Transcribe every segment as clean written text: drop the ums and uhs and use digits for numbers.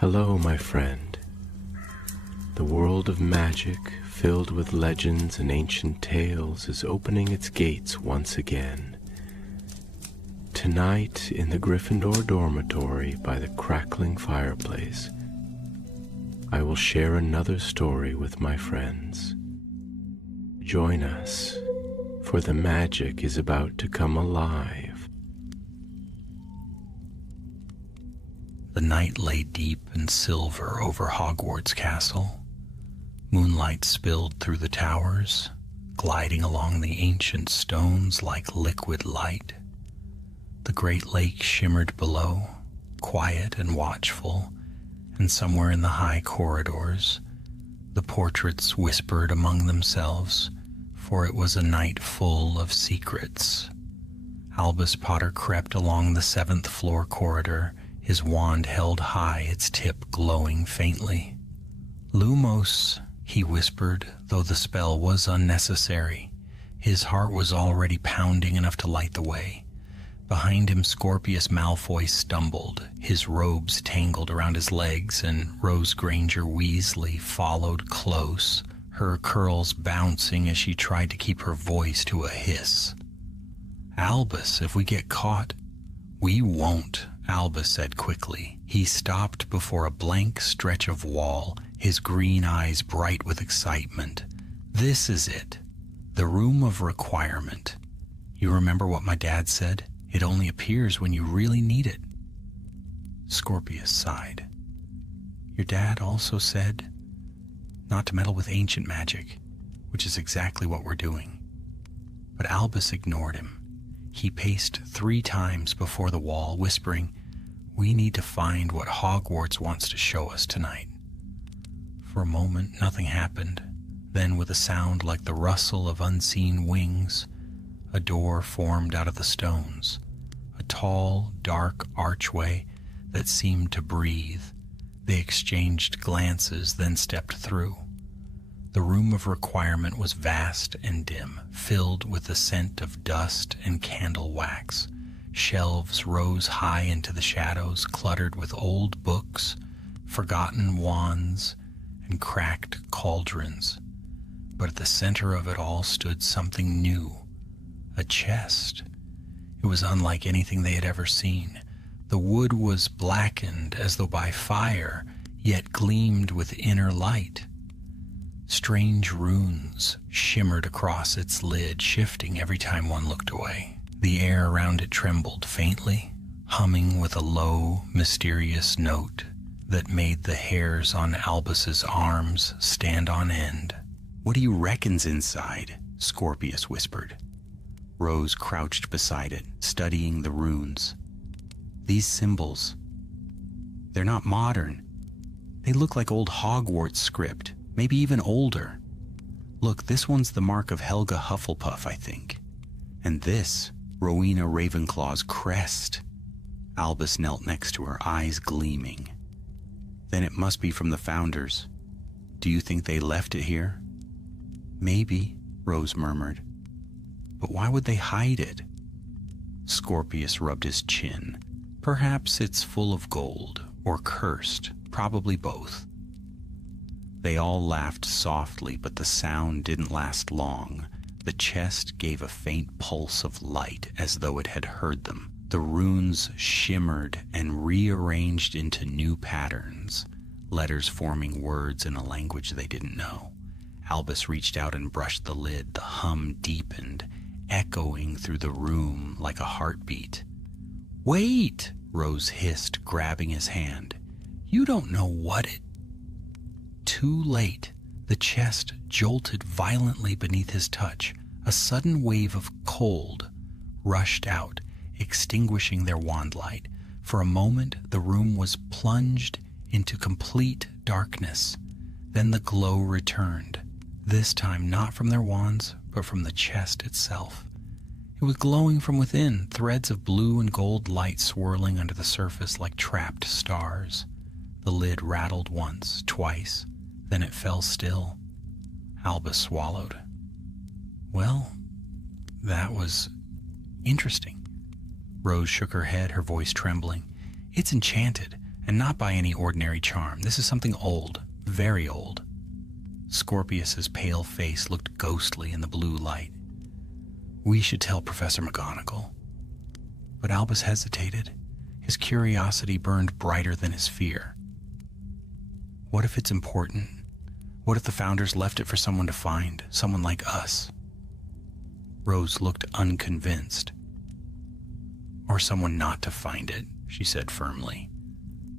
Hello, my friend. The world of magic, filled with legends and ancient tales, is opening its gates once again. Tonight, in the Gryffindor dormitory by the crackling fireplace, I will share another story with my friends. Join us, for the magic is about to come alive. The night lay deep and silver over Hogwarts Castle. Moonlight spilled through the towers, gliding along the ancient stones like liquid light. The great lake shimmered below, quiet and watchful, and somewhere in the high corridors, the portraits whispered among themselves, for it was a night full of secrets. Albus Potter crept along the 7th floor corridor, his wand held high, its tip glowing faintly. "Lumos," he whispered, though the spell was unnecessary. His heart was already pounding enough to light the way. Behind him, Scorpius Malfoy stumbled, his robes tangled around his legs, and Rose Granger Weasley followed close, her curls bouncing as she tried to keep her voice to a hiss. "Albus, if we get caught—" "We won't," Albus said quickly. He stopped before a blank stretch of wall, his green eyes bright with excitement. "This is it. The Room of Requirement. You remember what my dad said? It only appears when you really need it." Scorpius sighed. "Your dad also said not to meddle with ancient magic, which is exactly what we're doing." But Albus ignored him. He paced 3 times before the wall, whispering, "We need to find what Hogwarts wants to show us tonight." For a moment, nothing happened. Then, with a sound like the rustle of unseen wings, a door formed out of the stones, a tall, dark archway that seemed to breathe. They exchanged glances, then stepped through. The Room of Requirement was vast and dim, filled with the scent of dust and candle wax. Shelves rose high into the shadows, cluttered with old books, forgotten wands, and cracked cauldrons. But at the center of it all stood something new, a chest. It was unlike anything they had ever seen. The wood was blackened as though by fire, yet gleamed with inner light. Strange runes shimmered across its lid, shifting every time one looked away. The air around it trembled faintly, humming with a low, mysterious note that made the hairs on Albus's arms stand on end. "What do you reckon's inside?" Scorpius whispered. Rose crouched beside it, studying the runes. "These symbols, they're not modern. They look like old Hogwarts script, maybe even older. Look, this one's the mark of Helga Hufflepuff, I think. And this, Rowena Ravenclaw's crest." Albus knelt next to her, eyes gleaming. "Then it must be from the Founders. Do you think they left it here?" "Maybe," Rose murmured. "But why would they hide it?" Scorpius rubbed his chin. "Perhaps it's full of gold, or cursed, probably both." They all laughed softly, but the sound didn't last long. The chest gave a faint pulse of light as though it had heard them. The runes shimmered and rearranged into new patterns, letters forming words in a language they didn't know. Albus reached out and brushed the lid. The hum deepened, echoing through the room like a heartbeat. "Wait!" Rose hissed, grabbing his hand. "You don't know what it—" Too late. The chest jolted violently beneath his touch. A sudden wave of cold rushed out, extinguishing their wand light. For a moment, the room was plunged into complete darkness. Then the glow returned, this time not from their wands, but from the chest itself. It was glowing from within, threads of blue and gold light swirling under the surface like trapped stars. The lid rattled once, twice, then it fell still. Albus swallowed. "Well, that was interesting." Rose shook her head, her voice trembling. "It's enchanted, And not by any ordinary charm. This is something old, very old. Scorpius's pale face looked ghostly in the blue light. We should tell Professor McGonagall. But Albus hesitated. His curiosity burned brighter than his fear. What if it's important? What if the founders left it for someone to find, someone like us? Rose looked unconvinced. Or someone not to find it, she said firmly.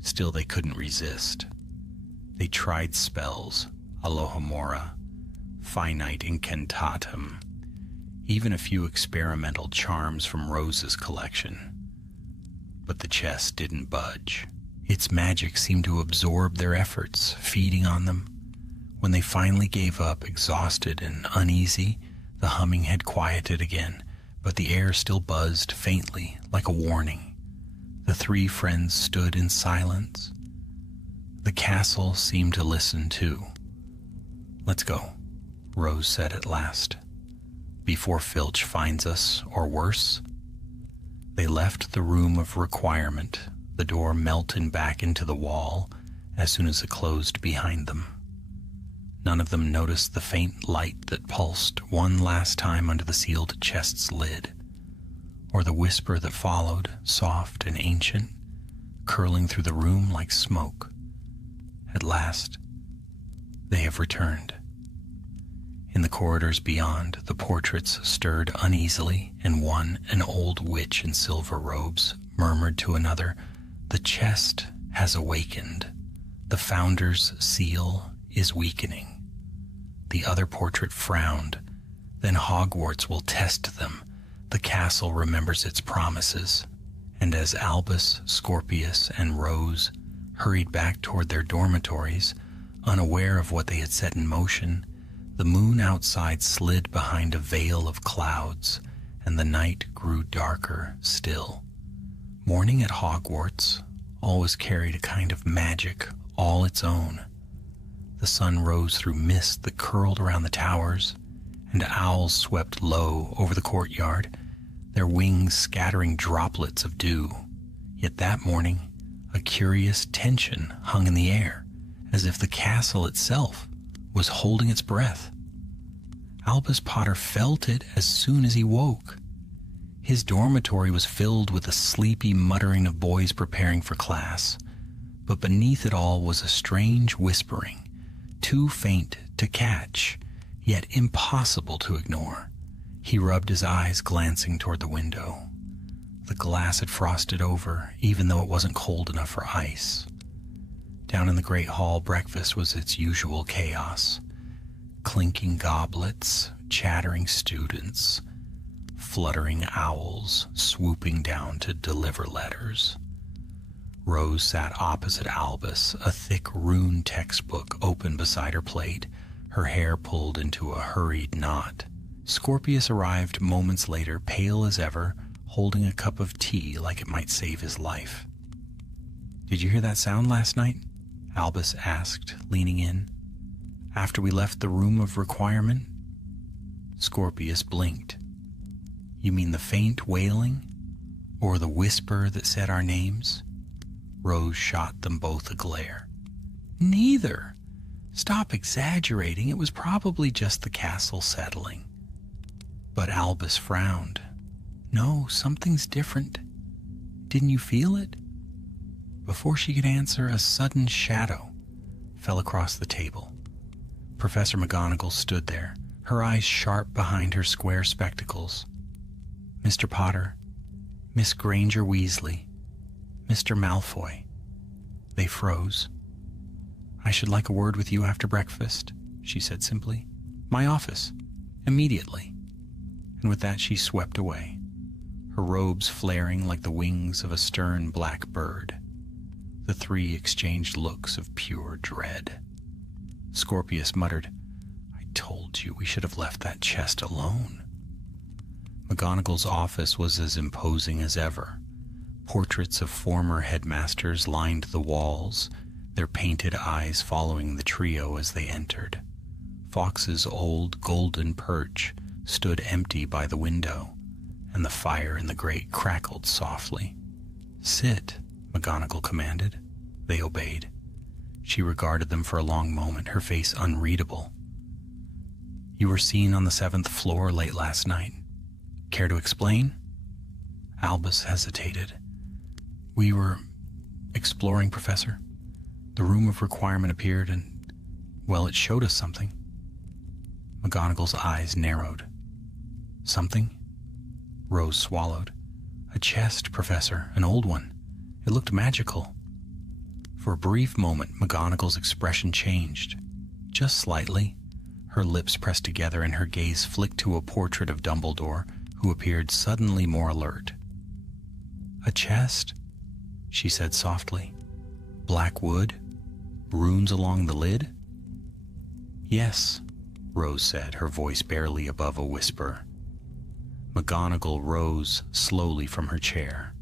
Still, they couldn't resist. They tried spells, Alohomora, Finite Incantatum, even a few experimental charms from Rose's collection. But the chest didn't budge. Its magic seemed to absorb their efforts, feeding on them. When they finally gave up, exhausted and uneasy, the humming had quieted again, but the air still buzzed faintly, like a warning. The three friends stood in silence. The castle seemed to listen too. Let's go, Rose said at last. Before Filch finds us, or worse. They left the room of requirement, the door melted back into the wall as soon as it closed behind them. None of them noticed the faint light that pulsed one last time under the sealed chest's lid, or the whisper that followed, soft and ancient, curling through the room like smoke. At last, they have returned. In the corridors beyond, the portraits stirred uneasily, and one, an old witch in silver robes, murmured to another, "The chest has awakened. The founder's seal is weakening." The other portrait frowned. "Then Hogwarts will test them. The castle remembers its promises." And as Albus, Scorpius, and Rose hurried back toward their dormitories, unaware of what they had set in motion, the moon outside slid behind a veil of clouds, and the night grew darker still. Morning at Hogwarts always carried a kind of magic all its own. The sun rose through mist that curled around the towers, and owls swept low over the courtyard, their wings scattering droplets of dew. Yet that morning, a curious tension hung in the air, as if the castle itself was holding its breath. Albus Potter felt it as soon as he woke. His dormitory was filled with the sleepy muttering of boys preparing for class, but beneath it all was a strange whispering, too faint to catch, yet impossible to ignore. He rubbed his eyes, glancing toward the window. The glass had frosted over, even though it wasn't cold enough for ice. Down in the great hall, breakfast was its usual chaos. Clinking goblets, chattering students, fluttering owls swooping down to deliver letters. Rose sat opposite Albus, a thick rune textbook open beside her plate, her hair pulled into a hurried knot. Scorpius arrived moments later, pale as ever, holding a cup of tea like it might save his life. "Did you hear that sound last night?" Albus asked, leaning in. "After we left the room of requirement?" Scorpius blinked. "You mean the faint wailing? Or the whisper that said our names?" Rose shot them both a glare. "Neither. Stop exaggerating. It was probably just the castle settling." But Albus frowned. "No, something's different. Didn't you feel it?" Before she could answer, a sudden shadow fell across the table. Professor McGonagall stood there, her eyes sharp behind her square spectacles. "Mr. Potter, Miss Granger Weasley, Mr. Malfoy." They froze. "I should like a word with you after breakfast," she said simply. "My office, immediately." And with that she swept away, her robes flaring like the wings of a stern black bird. The three exchanged looks of pure dread. Scorpius muttered, "I told you we should have left that chest alone." McGonagall's office was as imposing as ever. Portraits of former headmasters lined the walls, their painted eyes following the trio as they entered. Fawkes's old golden perch stood empty by the window, and the fire in the grate crackled softly. "Sit," McGonagall commanded. They obeyed. She regarded them for a long moment, her face unreadable. You were seen on the 7th floor late last night. Care to explain? Albus hesitated. We were exploring, Professor. The room of requirement appeared and, well, it showed us something. McGonagall's eyes narrowed. Something? Rose swallowed. A chest, Professor, an old one. It looked magical. For a brief moment, McGonagall's expression changed. Just slightly. Her lips pressed together and her gaze flicked to a portrait of Dumbledore, who appeared suddenly more alert. A chest? She said softly. Black wood? Runes along the lid? Yes, Rose said, her voice barely above a whisper. McGonagall rose slowly from her chair.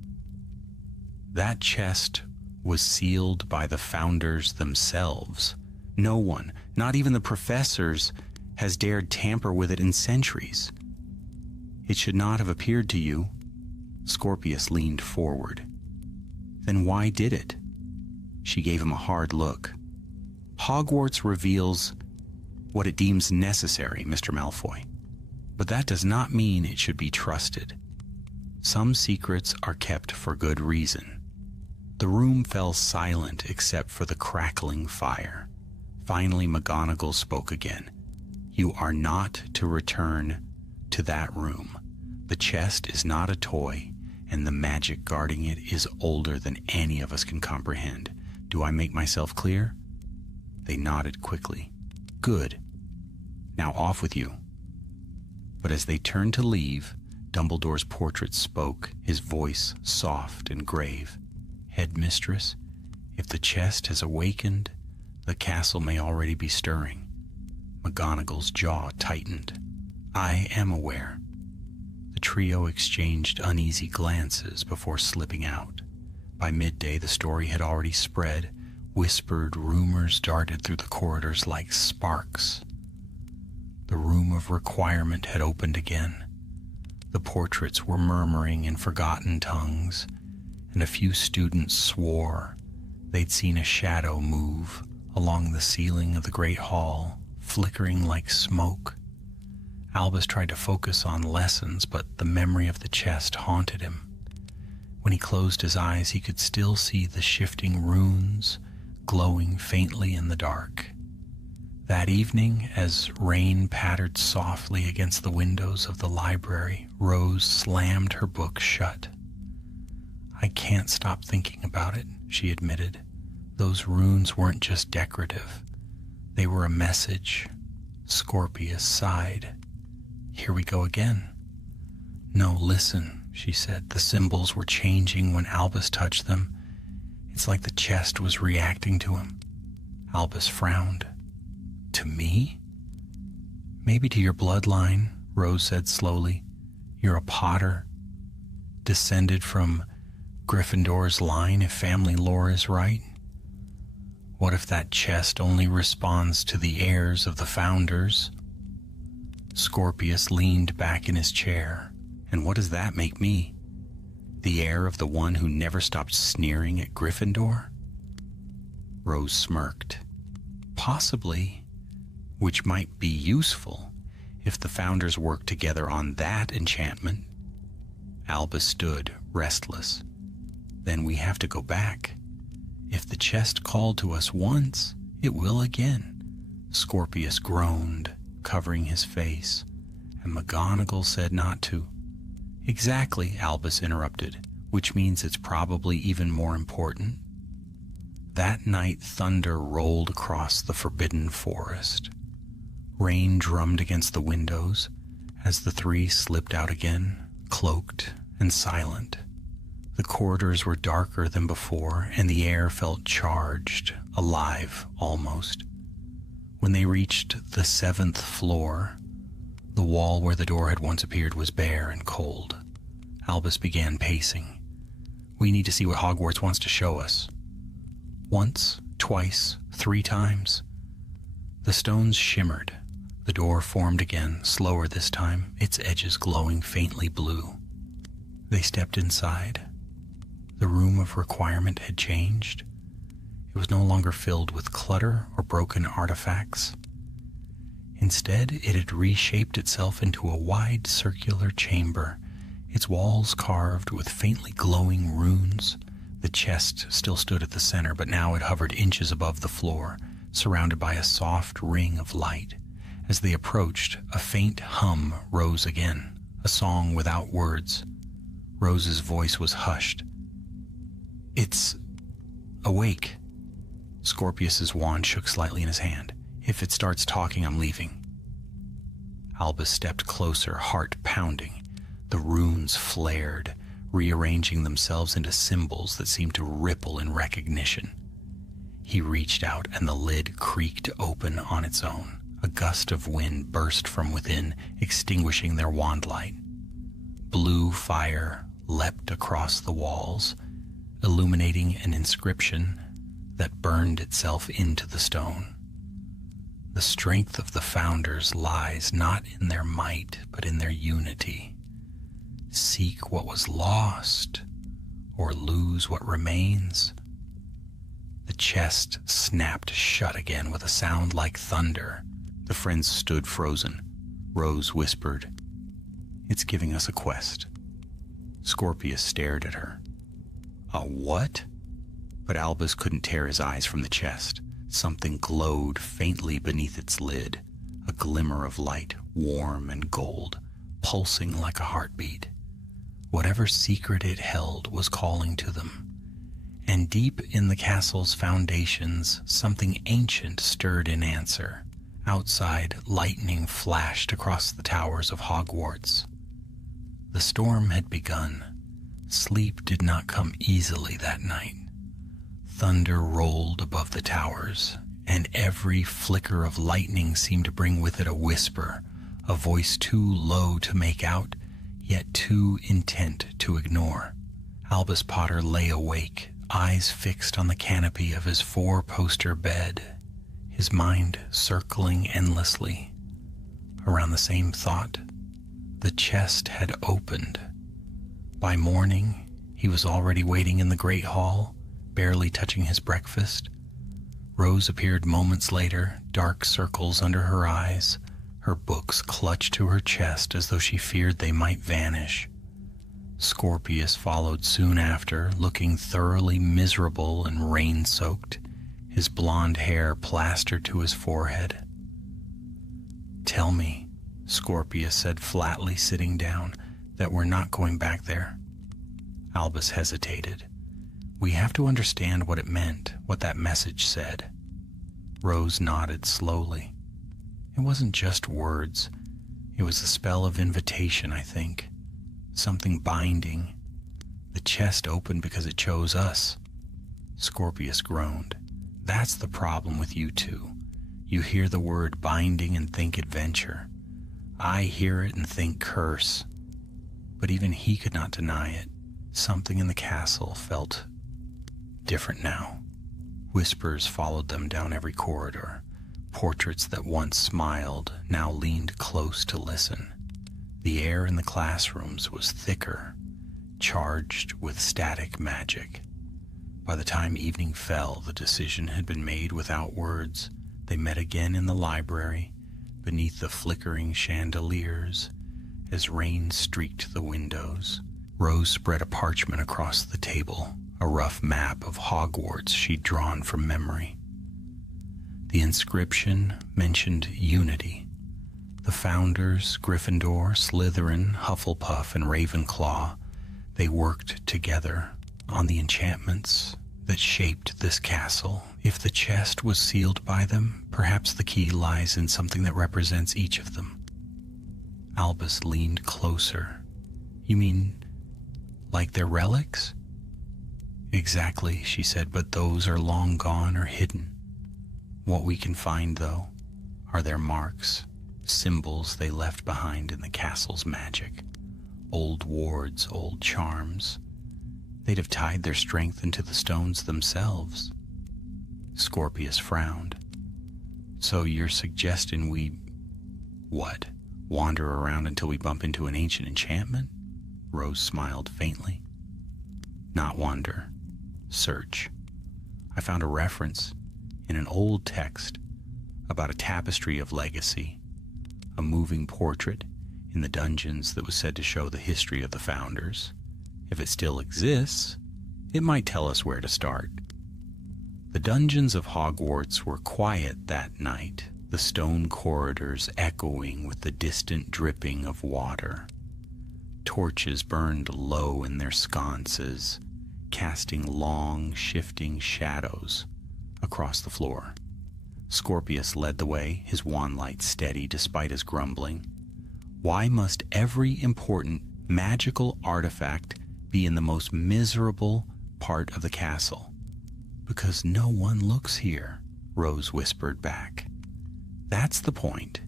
That chest was sealed by the founders themselves. No one, not even the professors, has dared tamper with it in centuries. It should not have appeared to you. Scorpius leaned forward. Then why did it? She gave him a hard look. Hogwarts reveals what it deems necessary, Mr. Malfoy. But that does not mean it should be trusted. Some secrets are kept for good reason. The room fell silent except for the crackling fire. Finally, McGonagall spoke again. You are not to return to that room. The chest is not a toy, and the magic guarding it is older than any of us can comprehend. Do I make myself clear? They nodded quickly. Good. Now off with you. But as they turned to leave, Dumbledore's portrait spoke, his voice soft and grave. Headmistress, if the chest has awakened, the castle may already be stirring. McGonagall's jaw tightened. I am aware. The trio exchanged uneasy glances before slipping out. By midday, the story had already spread. Whispered rumors darted through the corridors like sparks. The room of requirement had opened again. The portraits were murmuring in forgotten tongues, and a few students swore they'd seen a shadow move along the ceiling of the great hall, flickering like smoke. Albus tried to focus on lessons, but the memory of the chest haunted him. When he closed his eyes, he could still see the shifting runes glowing faintly in the dark. That evening, as rain pattered softly against the windows of the library, Rose slammed her book shut. I can't stop thinking about it, she admitted. Those runes weren't just decorative. They were a message. Scorpius sighed. Here we go again. No, listen, she said. The symbols were changing when Albus touched them. It's like the chest was reacting to him. Albus frowned. To me? Maybe to your bloodline, Rose said slowly. You're a Potter, descended from Gryffindor's line if family lore is right. What if that chest only responds to the heirs of the founders? Scorpius leaned back in his chair. And what does that make me? The heir of the one who never stopped sneering at Gryffindor? Rose smirked. Possibly, which might be useful if the founders worked together on that enchantment. Albus stood, restless. Then we have to go back. If the chest called to us once, it will again. Scorpius groaned, covering his face, and McGonagall said not to. Exactly, Albus interrupted, which means it's probably even more important. That night, thunder rolled across the forbidden forest. Rain drummed against the windows as the three slipped out again, cloaked and silent. The corridors were darker than before, and the air felt charged, alive almost. When they reached the 7th floor, the wall where the door had once appeared was bare and cold. Albus began pacing. We need to see what Hogwarts wants to show us. Once, twice, 3 times. The stones shimmered. The door formed again, slower this time, its edges glowing faintly blue. They stepped inside. The room of requirement had changed. It was no longer filled with clutter or broken artifacts. Instead, it had reshaped itself into a wide circular chamber, its walls carved with faintly glowing runes. The chest still stood at the center, but now it hovered inches above the floor, surrounded by a soft ring of light. As they approached, a faint hum rose again, a song without words. Rose's voice was hushed. "It's awake." Scorpius's wand shook slightly in his hand. "If it starts talking, I'm leaving." Albus stepped closer, heart pounding. The runes flared, rearranging themselves into symbols that seemed to ripple in recognition. He reached out, and the lid creaked open on its own. A gust of wind burst from within, extinguishing their wand light. Blue fire leapt across the walls, illuminating an inscription that burned itself into the stone. The strength of the founders lies not in their might, but in their unity. Seek what was lost, or lose what remains. The chest snapped shut again with a sound like thunder. The friends stood frozen. Rose whispered, "It's giving us a quest." Scorpius stared at her. "A what?" But Albus couldn't tear his eyes from the chest. Something glowed faintly beneath its lid, a glimmer of light, warm and gold, pulsing like a heartbeat. Whatever secret it held was calling to them. And deep in the castle's foundations, something ancient stirred in answer. Outside, lightning flashed across the towers of Hogwarts. The storm had begun. Sleep did not come easily that night. Thunder rolled above the towers, and every flicker of lightning seemed to bring with it a whisper, a voice too low to make out, yet too intent to ignore. Albus Potter lay awake, eyes fixed on the canopy of his 4-poster bed, his mind circling endlessly around the same thought. The chest had opened. By morning, he was already waiting in the great hall, barely touching his breakfast. Rose appeared moments later, dark circles under her eyes, her books clutched to her chest as though she feared they might vanish. Scorpius followed soon after, looking thoroughly miserable and rain-soaked, his blonde hair plastered to his forehead. "Tell me," Scorpius said flatly, sitting down, "that we're not going back there." Albus hesitated. "We have to understand what it meant, what that message said." Rose nodded slowly. "It wasn't just words. It was a spell of invitation, I think. Something binding. The chest opened because it chose us." Scorpius groaned. "That's the problem with you two. You hear the word binding and think adventure. I hear it and think curse." But even he could not deny it. Something in the castle felt different now. Whispers followed them down every corridor. Portraits that once smiled now leaned close to listen. The air in the classrooms was thicker, charged with static magic. By the time evening fell, the decision had been made without words. They met again in the library, beneath the flickering chandeliers, as rain streaked the windows. Rose spread a parchment across the table, a rough map of Hogwarts she'd drawn from memory. The inscription mentioned unity. The founders, Gryffindor, Slytherin, Hufflepuff, and Ravenclaw, they worked together on the enchantments that shaped this castle. If the chest was sealed by them, perhaps the key lies in something that represents each of them. Albus leaned closer. "You mean, like their relics?" "Exactly," she said, "but those are long gone or hidden. What we can find, though, are their marks, symbols they left behind in the castle's magic. Old wards, old charms. They'd have tied their strength into the stones themselves." Scorpius frowned. "So you're suggesting we, what, wander around until we bump into an ancient enchantment?" Rose smiled faintly. "Not wander. Search. I found a reference in an old text about a tapestry of legacy, a moving portrait in the dungeons that was said to show the history of the founders. If it still exists, it might tell us where to start. The dungeons of Hogwarts were quiet that night, the stone corridors echoing with the distant dripping of water. Torches burned low in their sconces, casting long, shifting shadows across the floor. Scorpius led the way, his wand light steady despite his grumbling. Why must every important magical artifact be in the most miserable part of the castle? Because no one looks here, Rose whispered back. That's the point.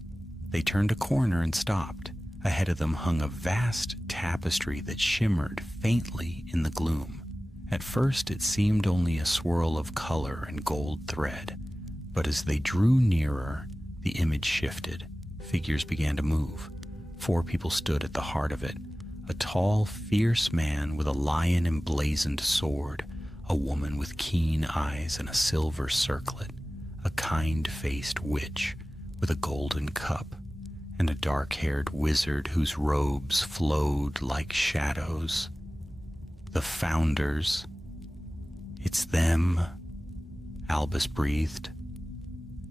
They turned a corner and stopped. Ahead of them hung a vast tapestry that shimmered faintly in the gloom. At first it seemed only a swirl of color and gold thread, but as they drew nearer, the image shifted. Figures began to move. 4 people stood at the heart of it. A tall, fierce man with a lion emblazoned sword, a woman with keen eyes and a silver circlet, a kind-faced witch with a golden cup, and a dark-haired wizard whose robes flowed like shadows. The founders. It's them, Albus breathed.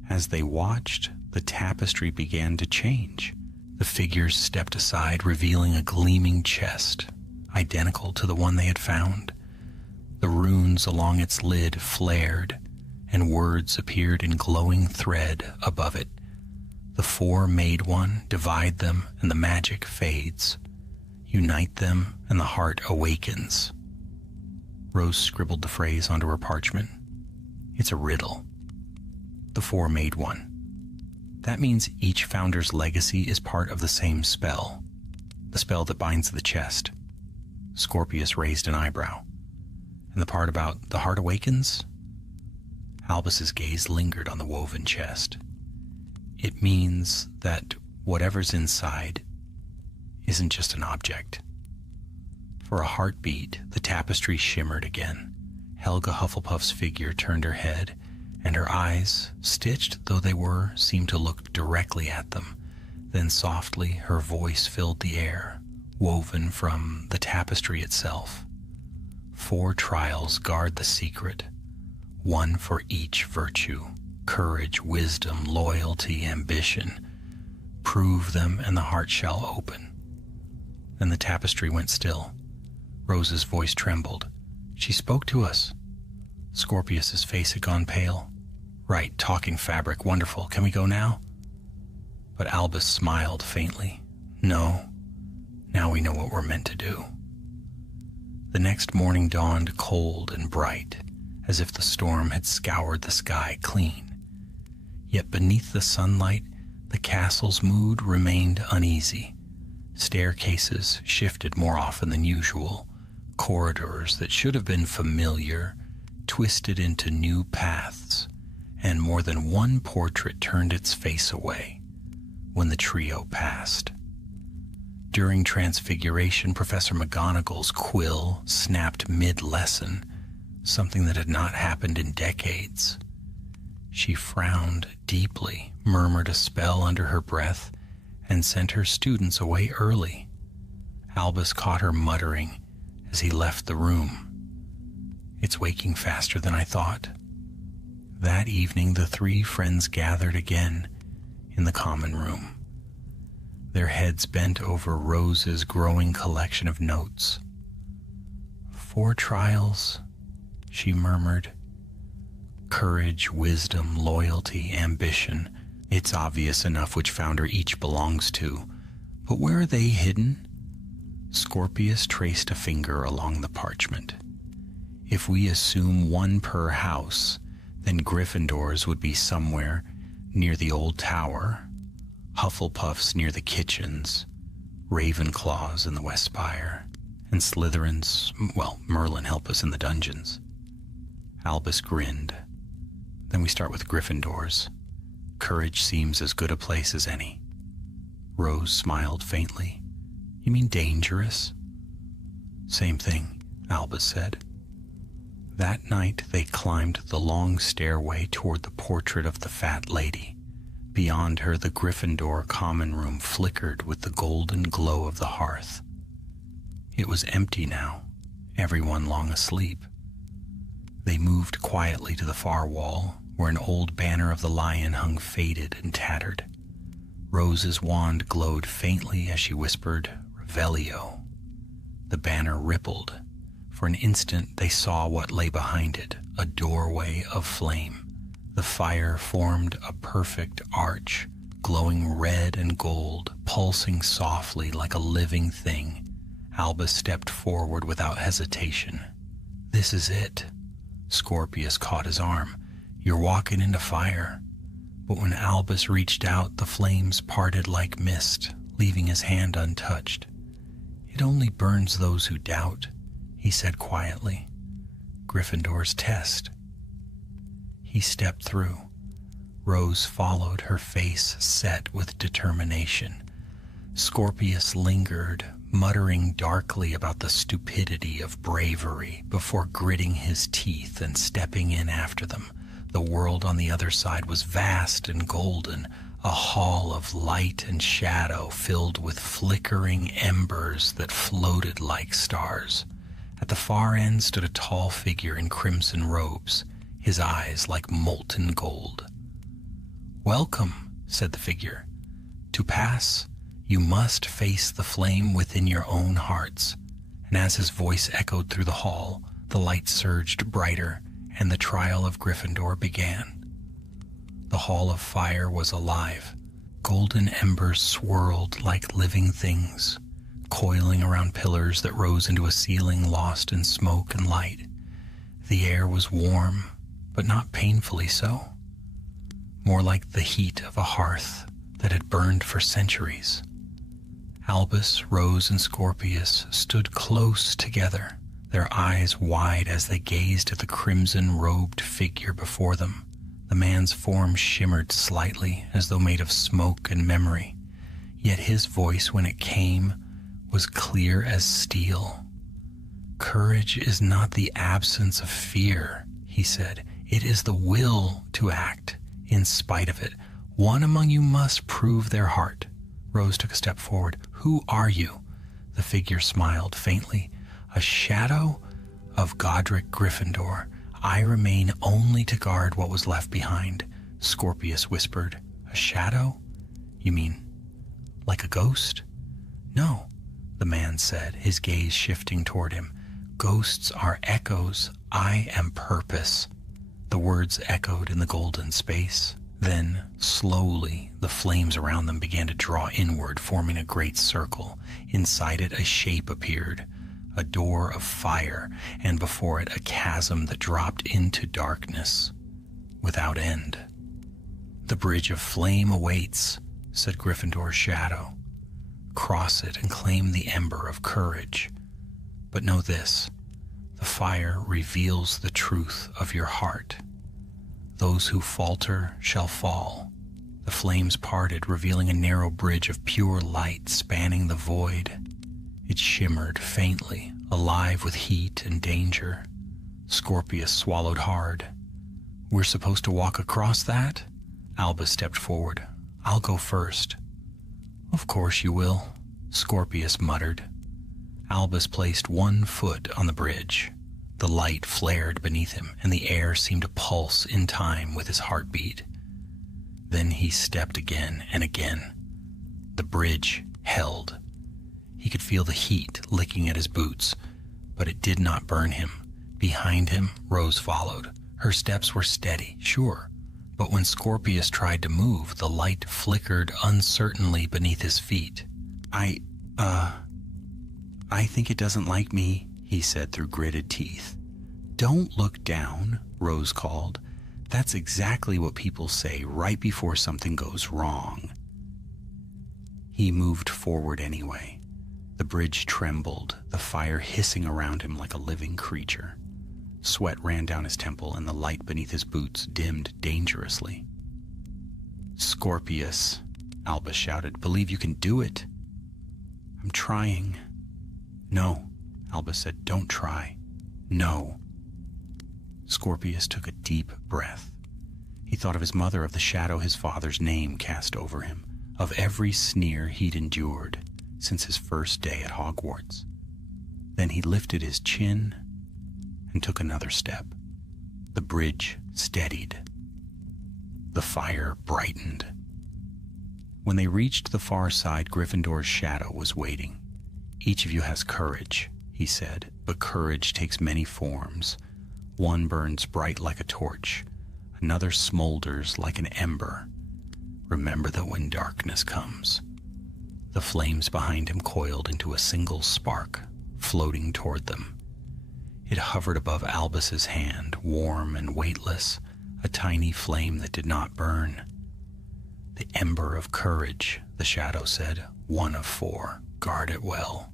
As they watched, the tapestry began to change. The figures stepped aside, revealing a gleaming chest, identical to the one they had found. The runes along its lid flared, and words appeared in glowing thread above it. The 4 made one, divide them, and the magic fades. Unite them, and the heart awakens. Rose scribbled the phrase onto her parchment. It's a riddle. The 4 made one. That means each founder's legacy is part of the same spell, the spell that binds the chest. Scorpius raised an eyebrow. And the part about the heart awakens? Albus's gaze lingered on the woven chest. It means that whatever's inside isn't just an object. For a heartbeat, the tapestry shimmered again. Helga Hufflepuff's figure turned her head, and her eyes, stitched though they were, seemed to look directly at them. Then softly, her voice filled the air, woven from the tapestry itself. 4 trials guard the secret, 1 for each virtue: courage, wisdom, loyalty, ambition. Prove them, and the heart shall open. Then the tapestry went still. Rose's voice trembled. She spoke to us. Scorpius's face had gone pale. Right, talking fabric, wonderful. Can we go now? But Albus smiled faintly. No, now we know what we're meant to do. The next morning dawned cold and bright, as if the storm had scoured the sky clean. Yet beneath the sunlight, the castle's mood remained uneasy. Staircases shifted more often than usual. Corridors that should have been familiar twisted into new paths, and more than one portrait turned its face away when the trio passed. During Transfiguration, Professor McGonagall's quill snapped mid-lesson, something that had not happened in decades. She frowned deeply, murmured a spell under her breath, and sent her students away early. Albus caught her muttering as he left the room. It's waking faster than I thought. That evening, the 3 friends gathered again in the common room, their heads bent over Rose's growing collection of notes. 4 trials, she murmured. Courage, wisdom, loyalty, ambition. It's obvious enough which founder each belongs to, but where are they hidden? Scorpius traced a finger along the parchment. If we assume 1 per house, then Gryffindor's would be somewhere near the old tower, Hufflepuff's near the kitchens, Ravenclaw's in the West Spire, and Slytherin's, well, Merlin help us in the dungeons. Albus grinned. Then we start with Gryffindor's. Courage seems as good a place as any. Rose smiled faintly. You mean dangerous? Same thing, Albus said. That night they climbed the long stairway toward the portrait of the fat lady. Beyond her, the Gryffindor common room flickered with the golden glow of the hearth. It was empty now, everyone long asleep. They moved quietly to the far wall, where an old banner of the lion hung faded and tattered. Rose's wand glowed faintly as she whispered, "Revelio." The banner rippled. For an instant they saw what lay behind it, a doorway of flame. The fire formed a perfect arch, glowing red and gold, pulsing softly like a living thing. Albus stepped forward without hesitation. "This is it." Scorpius caught his arm. "You're walking into fire." But when Albus reached out, the flames parted like mist, leaving his hand untouched. "It only burns those who doubt," he said quietly. "Gryffindor's test." He stepped through. Rose followed, her face set with determination. Scorpius lingered, muttering darkly about the stupidity of bravery before gritting his teeth and stepping in after them. The world on the other side was vast and golden, a hall of light and shadow filled with flickering embers that floated like stars. At the far end stood a tall figure in crimson robes, his eyes like molten gold. "Welcome," said the figure. "To pass, you must face the flame within your own hearts." And as his voice echoed through the hall, the light surged brighter, and the trial of Gryffindor began. The Hall of Fire was alive. Golden embers swirled like living things, coiling around pillars that rose into a ceiling lost in smoke and light. The air was warm, but not painfully so. More like the heat of a hearth that had burned for centuries. Albus, Rose, and Scorpius stood close together, their eyes wide as they gazed at the crimson-robed figure before them. The man's form shimmered slightly as though made of smoke and memory, yet his voice, when it came, was clear as steel. "Courage is not the absence of fear," he said. "It is the will to act, in spite of it. One among you must prove their heart." Rose took a step forward. "Who are you?" The figure smiled faintly. "A shadow of Godric Gryffindor. I remain only to guard what was left behind." Scorpius whispered. "A shadow? You mean like a ghost?" "No," the man said, his gaze shifting toward him. "Ghosts are echoes. I am purpose." The words echoed in the golden space. Then, slowly, the flames around them began to draw inward, forming a great circle. Inside it, a shape appeared, a door of fire, and before it, a chasm that dropped into darkness without end. "The bridge of flame awaits," said Gryffindor's shadow. "Cross it and claim the ember of courage. But know this, the fire reveals the truth of your heart. Those who falter shall fall." The flames parted, revealing a narrow bridge of pure light spanning the void. It shimmered faintly, alive with heat and danger. Scorpius swallowed hard. "We're supposed to walk across that?" Albus stepped forward. "I'll go first." "Of course you will," Scorpius muttered. Albus placed one foot on the bridge. The light flared beneath him, and the air seemed to pulse in time with his heartbeat. Then he stepped again and again. The bridge held. He could feel the heat licking at his boots, but it did not burn him. Behind him, Rose followed. Her steps were steady, sure, but when Scorpius tried to move, the light flickered uncertainly beneath his feet. I think it doesn't like me," he said through gritted teeth. "Don't look down," Rose called. "That's exactly what people say right before something goes wrong." He moved forward anyway. The bridge trembled, the fire hissing around him like a living creature. Sweat ran down his temple, and the light beneath his boots dimmed dangerously. "Scorpius," Albus shouted, "believe you can do it." "I'm trying." "No," Albus said, "don't try. No." Scorpius took a deep breath. He thought of his mother, of the shadow his father's name cast over him, of every sneer he'd endured since his first day at Hogwarts. Then he lifted his chin and took another step. The bridge steadied. The fire brightened. When they reached the far side, Gryffindor's shadow was waiting. "Each of you has courage," he said, "but courage takes many forms. One burns bright like a torch. Another smolders like an ember. Remember that when darkness comes." The flames behind him coiled into a single spark, floating toward them. It hovered above Albus's hand, warm and weightless, a tiny flame that did not burn. "The ember of courage," the shadow said, "one of 4. Guard it well."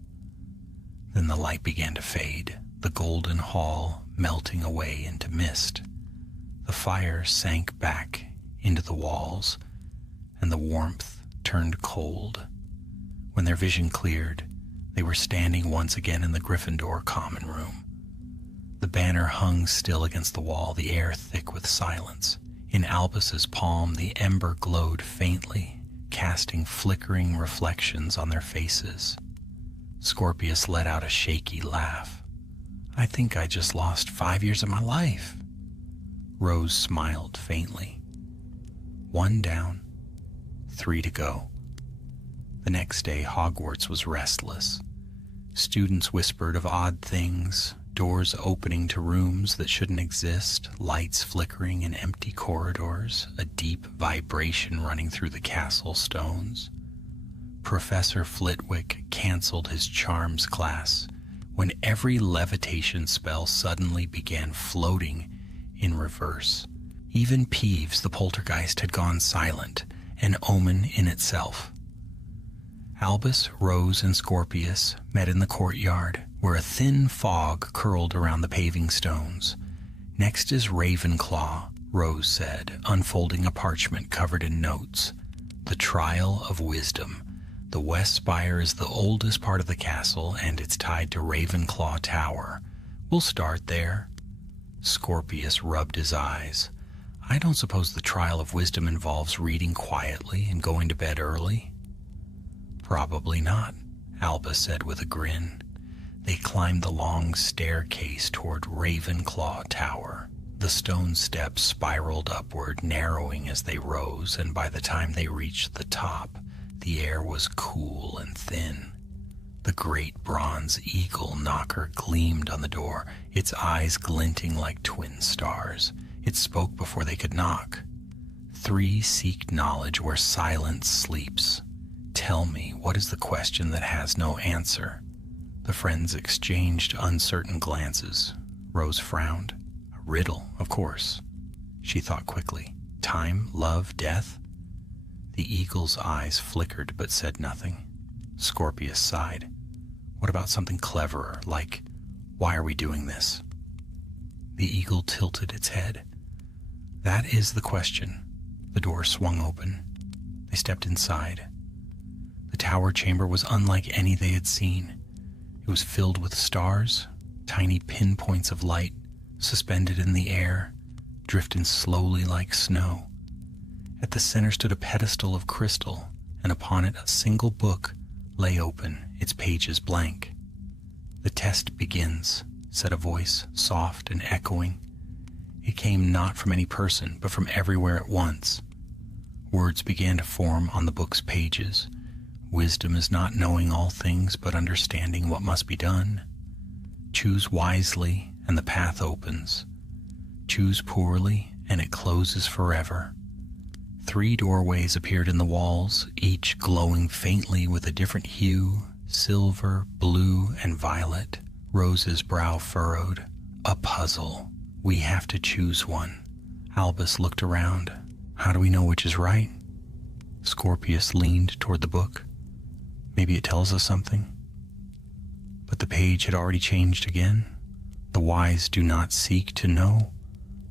Then the light began to fade, the golden hall melting away into mist. The fire sank back into the walls, and the warmth turned cold. When their vision cleared, they were standing once again in the Gryffindor common room. The banner hung still against the wall, the air thick with silence. In Albus's palm, the ember glowed faintly, casting flickering reflections on their faces. Scorpius let out a shaky laugh. "I think I just lost 5 years of my life." Rose smiled faintly. 1 down, 3 to go. The next day, Hogwarts was restless. Students whispered of odd things, doors opening to rooms that shouldn't exist, lights flickering in empty corridors, a deep vibration running through the castle stones. Professor Flitwick canceled his charms class when every levitation spell suddenly began floating in reverse. Even Peeves, the poltergeist, had gone silent, an omen in itself. Albus, Rose, and Scorpius met in the courtyard, where a thin fog curled around the paving stones. "Next is Ravenclaw," Rose said, unfolding a parchment covered in notes. "The Trial of Wisdom. The West Spire is the oldest part of the castle, and it's tied to Ravenclaw Tower. We'll start there." Scorpius rubbed his eyes. "I don't suppose the Trial of Wisdom involves reading quietly and going to bed early?" "Probably not," Albus said with a grin. They climbed the long staircase toward Ravenclaw Tower. The stone steps spiraled upward, narrowing as they rose, and by the time they reached the top, the air was cool and thin. The great bronze eagle knocker gleamed on the door, its eyes glinting like twin stars. It spoke before they could knock. "3 seek knowledge where silence sleeps. Tell me, what is the question that has no answer?" The friends exchanged uncertain glances. Rose frowned. "A riddle, of course." She thought quickly. "Time, love, death?" The eagle's eyes flickered but said nothing. Scorpius sighed. "What about something cleverer, like, why are we doing this?" The eagle tilted its head. "That is the question." The door swung open. They stepped inside. The tower chamber was unlike any they had seen. It was filled with stars, tiny pinpoints of light, suspended in the air, drifting slowly like snow. At the center stood a pedestal of crystal, and upon it a single book lay open, its pages blank. "The test begins," said a voice, soft and echoing. It came not from any person, but from everywhere at once. Words began to form on the book's pages. "Wisdom is not knowing all things, but understanding what must be done. Choose wisely, and the path opens. Choose poorly, and it closes forever." 3 doorways appeared in the walls, each glowing faintly with a different hue, silver, blue, and violet. Rose's brow furrowed. "A puzzle. We have to choose one." Albus looked around. "How do we know which is right?" Scorpius leaned toward the book. "Maybe it tells us something." But the page had already changed again. "The wise do not seek to know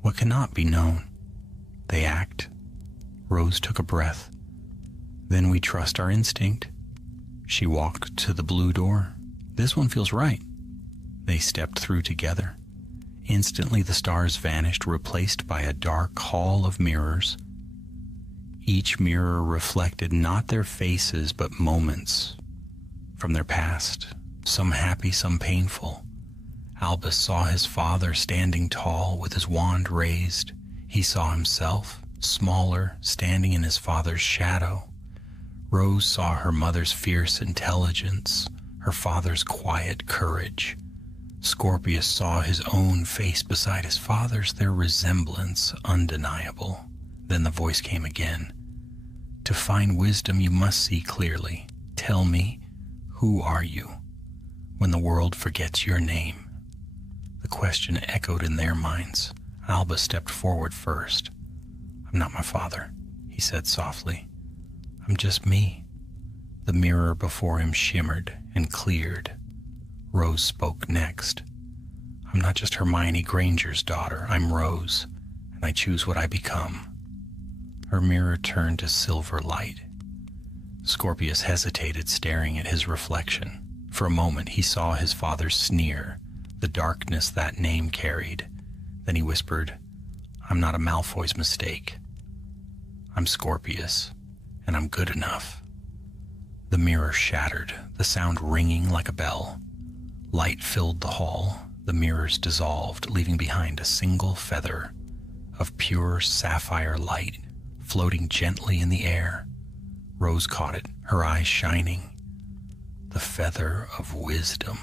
what cannot be known. They act." Rose took a breath. "Then we trust our instinct." She walked to the blue door. "This one feels right." They stepped through together. Instantly the stars vanished, replaced by a dark hall of mirrors. Each mirror reflected not their faces, but moments from their past, some happy, some painful. Albus saw his father standing tall with his wand raised. He saw himself, smaller, standing in his father's shadow. Rose saw her mother's fierce intelligence, her father's quiet courage. Scorpius saw his own face beside his father's, their resemblance undeniable. Then the voice came again. To find wisdom, you must see clearly. Tell me, who are you when the world forgets your name? The question echoed in their minds. Albus stepped forward first. I'm not my father, he said softly. I'm just me. The mirror before him shimmered and cleared. Rose spoke next. I'm not just Hermione Granger's daughter. I'm Rose, and I choose what I become. Her mirror turned to silver light. Scorpius hesitated, staring at his reflection. For a moment he saw his father's sneer, the darkness that name carried. Then he whispered, I'm not a Malfoy's mistake. I'm Scorpius, and I'm good enough. The mirror shattered, the sound ringing like a bell. Light filled the hall. The mirrors dissolved, leaving behind a single feather of pure sapphire light floating gently in the air. Rose caught it, her eyes shining. The feather of wisdom.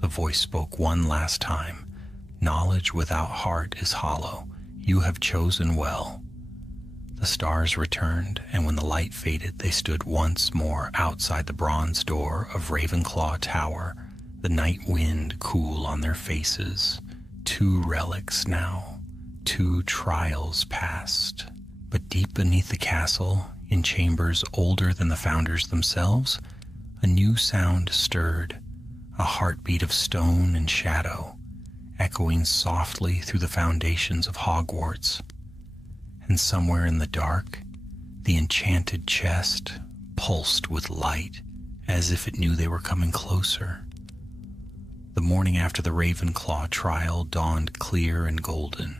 The voice spoke one last time. Knowledge without heart is hollow. You have chosen well. The stars returned, and when the light faded, they stood once more outside the bronze door of Ravenclaw Tower, the night wind cool on their faces. 2 relics now, 2 trials past. But deep beneath the castle, in chambers older than the founders themselves, a new sound stirred, a heartbeat of stone and shadow, echoing softly through the foundations of Hogwarts. And somewhere in the dark, the enchanted chest pulsed with light, as if it knew they were coming closer. The morning after the Ravenclaw trial dawned clear and golden.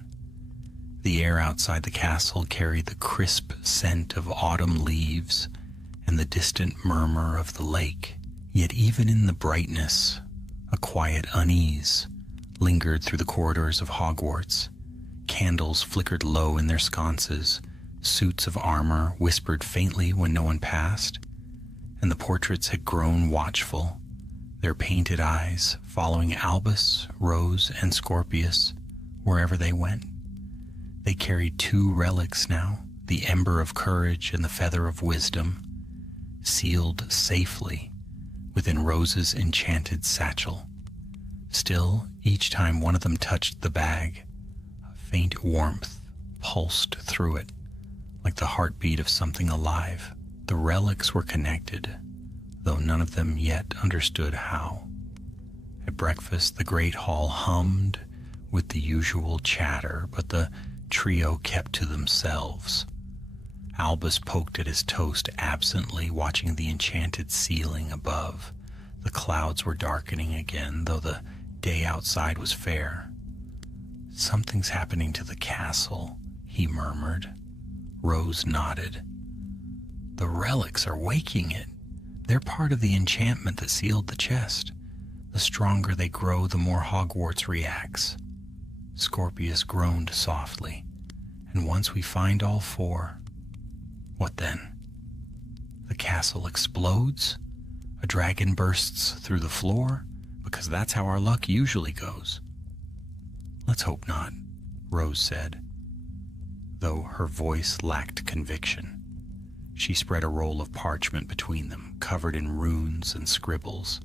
The air outside the castle carried the crisp scent of autumn leaves and the distant murmur of the lake. Yet even in the brightness, a quiet unease lingered through the corridors of Hogwarts. Candles flickered low in their sconces, suits of armor whispered faintly when no one passed, and the portraits had grown watchful, their painted eyes following Albus, Rose, and Scorpius wherever they went. They carried 2 relics now, the Ember of Courage and the Feather of Wisdom, sealed safely within Rose's enchanted satchel. Still, each time one of them touched the bag, a faint warmth pulsed through it, like the heartbeat of something alive. The relics were connected, though none of them yet understood how. At breakfast, the great hall hummed with the usual chatter, but the trio kept to themselves. Albus poked at his toast absently, watching the enchanted ceiling above. The clouds were darkening again, though the day outside was fair. Something's happening to the castle, he murmured. Rose nodded. The relics are waking it. They're part of the enchantment that sealed the chest. The stronger they grow, the more Hogwarts reacts. Scorpius groaned softly. And once we find all 4, what then? The castle explodes? A dragon bursts through the floor? Because that's how our luck usually goes. Let's hope not, Rose said, though her voice lacked conviction. She spread a roll of parchment between them, covered in runes and scribbles.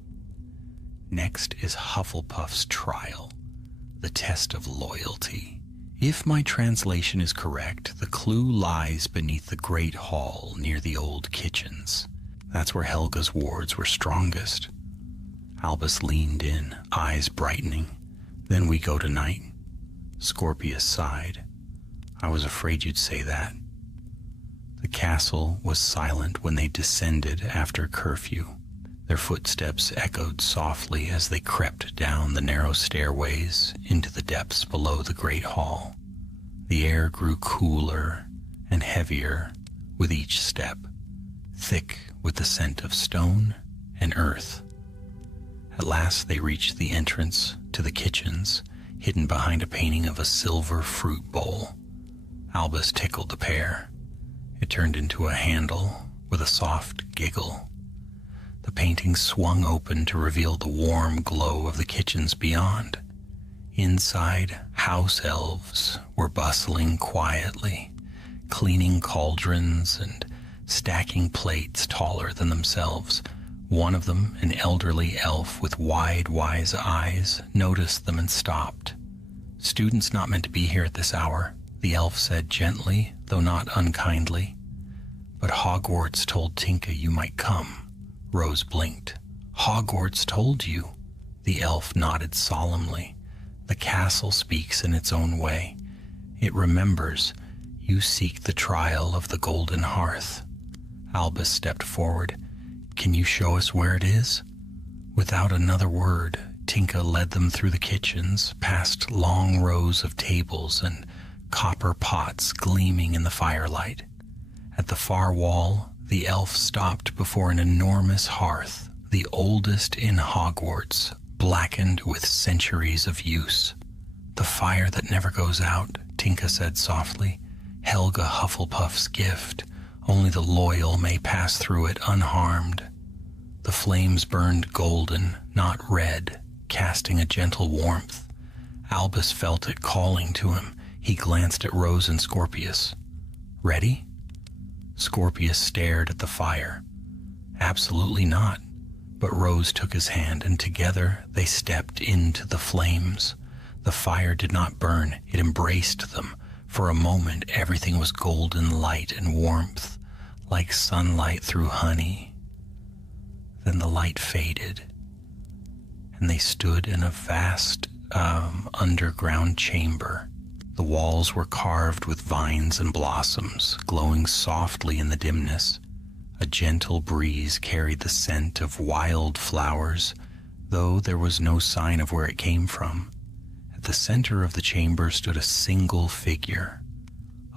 Next is Hufflepuff's trial, the test of loyalty. If my translation is correct, the clue lies beneath the great hall near the old kitchens. That's where Helga's wards were strongest. Albus leaned in, eyes brightening. Then we go tonight. Scorpius sighed. I was afraid you'd say that. The castle was silent when they descended after curfew. Their footsteps echoed softly as they crept down the narrow stairways into the depths below the great hall. The air grew cooler and heavier with each step, thick with the scent of stone and earth. At last they reached the entrance to the kitchens, hidden behind a painting of a silver fruit bowl. Albus tickled the pair. It turned into a handle with a soft giggle. The painting swung open to reveal the warm glow of the kitchens beyond. Inside, house elves were bustling quietly, cleaning cauldrons and stacking plates taller than themselves. One of them, an elderly elf with wide, wise eyes, noticed them and stopped. "Students not meant to be here at this hour," the elf said gently, though not unkindly. "But Hogwarts told Tinka you might come." Rose blinked. "Hogwarts told you?" The elf nodded solemnly. "The castle speaks in its own way. It remembers you seek the trial of the golden hearth." Albus stepped forward. "Can you show us where it is?" Without another word, Tinka led them through the kitchens, past long rows of tables and copper pots gleaming in the firelight. At the far wall, the elf stopped before an enormous hearth, the oldest in Hogwarts, blackened with centuries of use. "The fire that never goes out," Tinka said softly. "Helga Hufflepuff's gift. Only the loyal may pass through it unharmed." The flames burned golden, not red, casting a gentle warmth. Albus felt it calling to him. He glanced at Rose and Scorpius. "Ready?" Scorpius stared at the fire. "Absolutely not." But Rose took his hand, and together they stepped into the flames. The fire did not burn, it embraced them. For a moment, everything was golden light and warmth, like sunlight through honey. Then the light faded, and they stood in a vast underground chamber. The walls were carved with vines and blossoms, glowing softly in the dimness. A gentle breeze carried the scent of wild flowers, though there was no sign of where it came from. At the center of the chamber stood a single figure,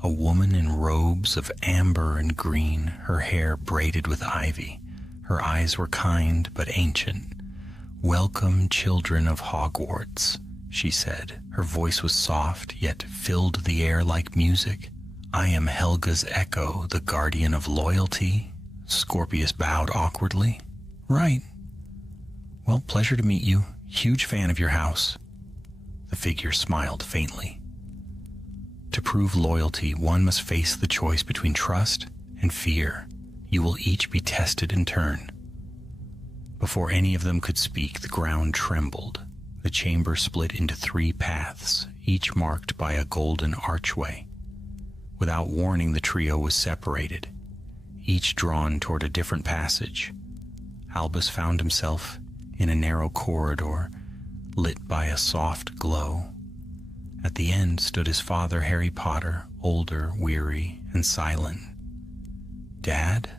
a woman in robes of amber and green, her hair braided with ivy. Her eyes were kind but ancient. "Welcome, children of Hogwarts," she said. Her voice was soft, yet filled the air like music. "I am Helga's echo, the guardian of loyalty." Scorpius bowed awkwardly. "Right. Well, pleasure to meet you. Huge fan of your house." The figure smiled faintly. "To prove loyalty, one must face the choice between trust and fear. You will each be tested in turn." Before any of them could speak, the ground trembled. The chamber split into 3 paths, each marked by a golden archway. Without warning, the trio was separated, each drawn toward a different passage. Albus found himself in a narrow corridor, lit by a soft glow. At the end stood his father, Harry Potter, older, weary, and silent. "Dad?"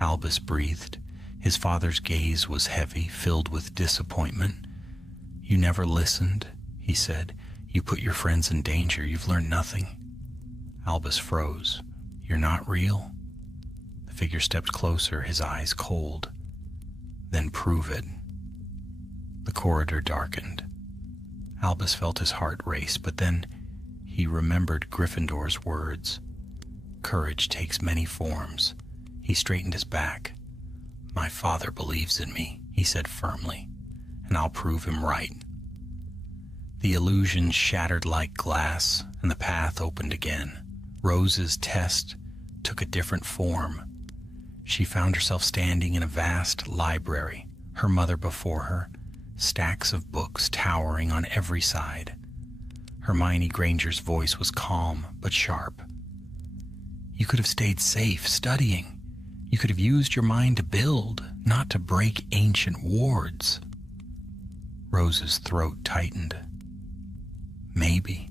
Albus breathed. His father's gaze was heavy, filled with disappointment. "You never listened," he said. "You put your friends in danger. You've learned nothing." Albus froze. "You're not real?" The figure stepped closer, his eyes cold. "Then prove it." The corridor darkened. Albus felt his heart race, but then he remembered Gryffindor's words. "Courage takes many forms." He straightened his back. "My father believes in me," he said firmly, "and I'll prove him right." The illusion shattered like glass, and the path opened again. Rose's test took a different form. She found herself standing in a vast library, her mother before her, stacks of books towering on every side. Hermione Granger's voice was calm but sharp. "You could have stayed safe, studying. You could have used your mind to build, not to break ancient wards." Rose's throat tightened. "Maybe.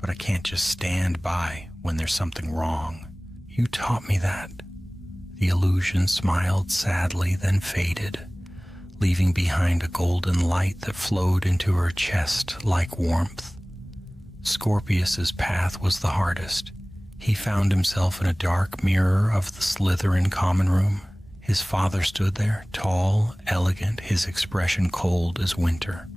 But I can't just stand by when there's something wrong. You taught me that." The illusion smiled sadly, then faded, leaving behind a golden light that flowed into her chest like warmth. Scorpius's path was the hardest. He found himself in a dark mirror of the Slytherin common room. His father stood there, tall, elegant, his expression cold as winter.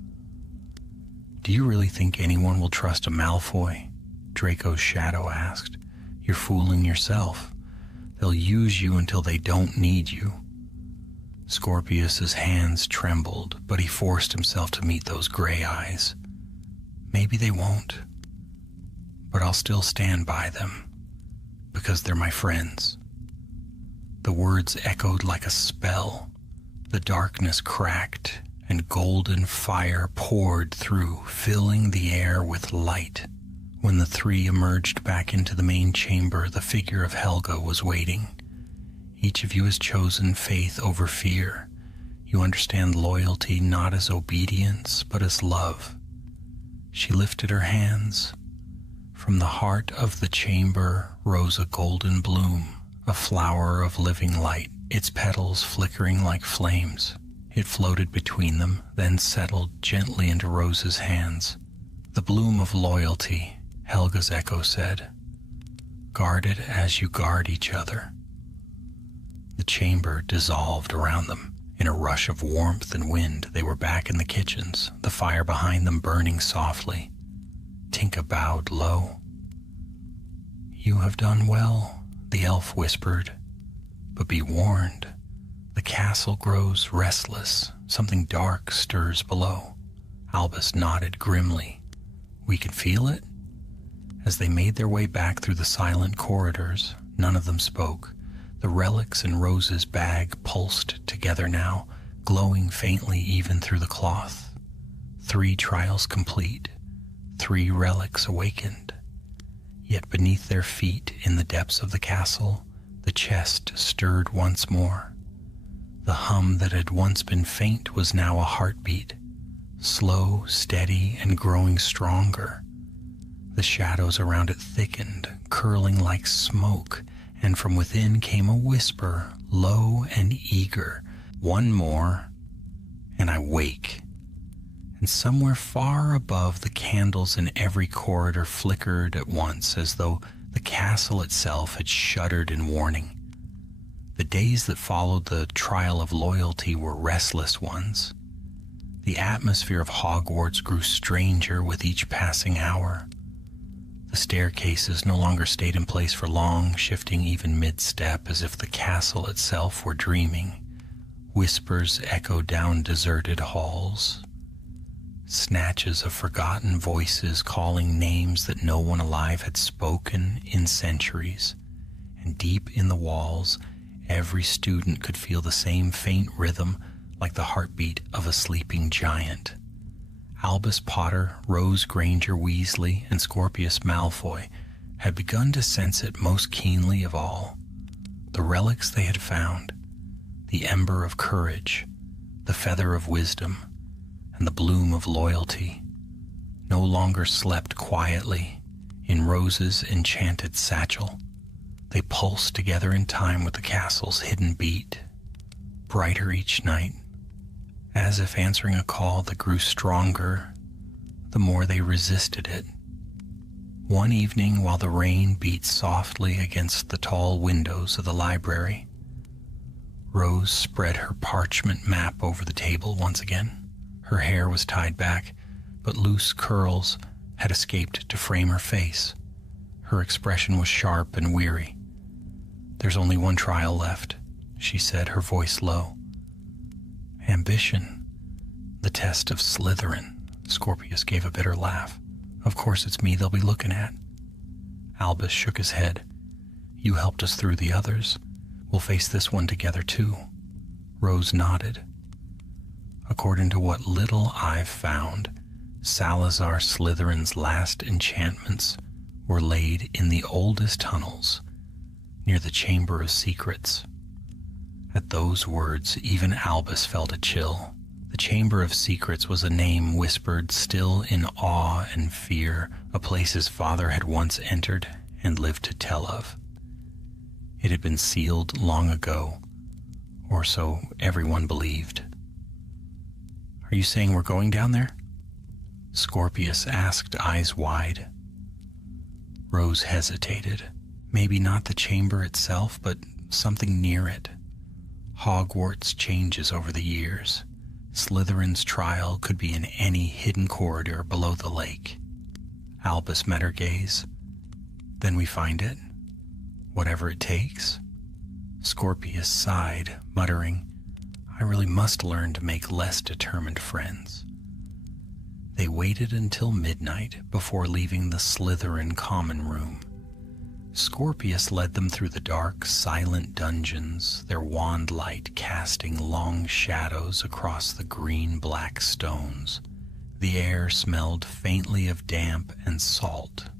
"Do you really think anyone will trust a Malfoy?" Draco's shadow asked. "You're fooling yourself. They'll use you until they don't need you." Scorpius's hands trembled, but he forced himself to meet those gray eyes. "Maybe they won't, but I'll still stand by them, because they're my friends." The words echoed like a spell. The darkness cracked, and golden fire poured through, filling the air with light. When the three emerged back into the main chamber, the figure of Helga was waiting. "Each of you has chosen faith over fear. You understand loyalty not as obedience, but as love." She lifted her hands. From the heart of the chamber rose a golden bloom, a flower of living light, its petals flickering like flames. It floated between them, then settled gently into Rose's hands. "The bloom of loyalty," Helga's echo said. "Guard it as you guard each other." The chamber dissolved around them. In a rush of warmth and wind, they were back in the kitchens, the fire behind them burning softly. Tinka bowed low. "You have done well," the elf whispered. "But be warned, the castle grows restless. Something dark stirs below." Albus nodded grimly. "We can feel it?" As they made their way back through the silent corridors, none of them spoke. The relics in Rose's bag pulsed together now, glowing faintly even through the cloth. 3 trials complete, 3 relics awakened. Yet beneath their feet, in the depths of the castle, the chest stirred once more. The hum that had once been faint was now a heartbeat, slow, steady, and growing stronger. The shadows around it thickened, curling like smoke, and from within came a whisper, low and eager. "One more, and I wake." And somewhere far above, the candles in every corridor flickered at once, as though the castle itself had shuddered in warning. The days that followed the trial of loyalty were restless ones. The atmosphere of Hogwarts grew stranger with each passing hour. The staircases no longer stayed in place for long, shifting even mid-step as if the castle itself were dreaming. Whispers echoed down deserted halls. Snatches of forgotten voices calling names that no one alive had spoken in centuries. And deep in the walls, every student could feel the same faint rhythm like the heartbeat of a sleeping giant. Albus Potter, Rose Granger Weasley, and Scorpius Malfoy had begun to sense it most keenly of all. The relics they had found, the ember of courage, the feather of wisdom, and the bloom of loyalty, no longer slept quietly in Rose's enchanted satchel. They pulsed together in time with the castle's hidden beat, brighter each night, as if answering a call that grew stronger the more they resisted it. One evening, while the rain beat softly against the tall windows of the library, Rose spread her parchment map over the table once again. Her hair was tied back, but loose curls had escaped to frame her face. Her expression was sharp and weary. "There's only one trial left," she said, her voice low. "Ambition. The test of Slytherin." Scorpius gave a bitter laugh. "Of course it's me they'll be looking at." Albus shook his head. "You helped us through the others. We'll face this one together too." Rose nodded. "According to what little I've found, Salazar Slytherin's last enchantments were laid in the oldest tunnels, near the Chamber of Secrets." At those words, even Albus felt a chill. The Chamber of Secrets was a name whispered still in awe and fear, a place his father had once entered and lived to tell of. It had been sealed long ago, or so everyone believed. "Are you saying we're going down there?" Scorpius asked, eyes wide. Rose hesitated. Maybe not the chamber itself, but something near it. Hogwarts changes over the years. Slytherin's trial could be in any hidden corridor below the lake. Albus met her gaze. "Then we find it? Whatever it takes?" Scorpius sighed, muttering, "I really must learn to make less determined friends." They waited until midnight before leaving the Slytherin common room. Scorpius led them through the dark, silent dungeons, their wand light casting long shadows across the green-black stones. The air smelled faintly of damp and salt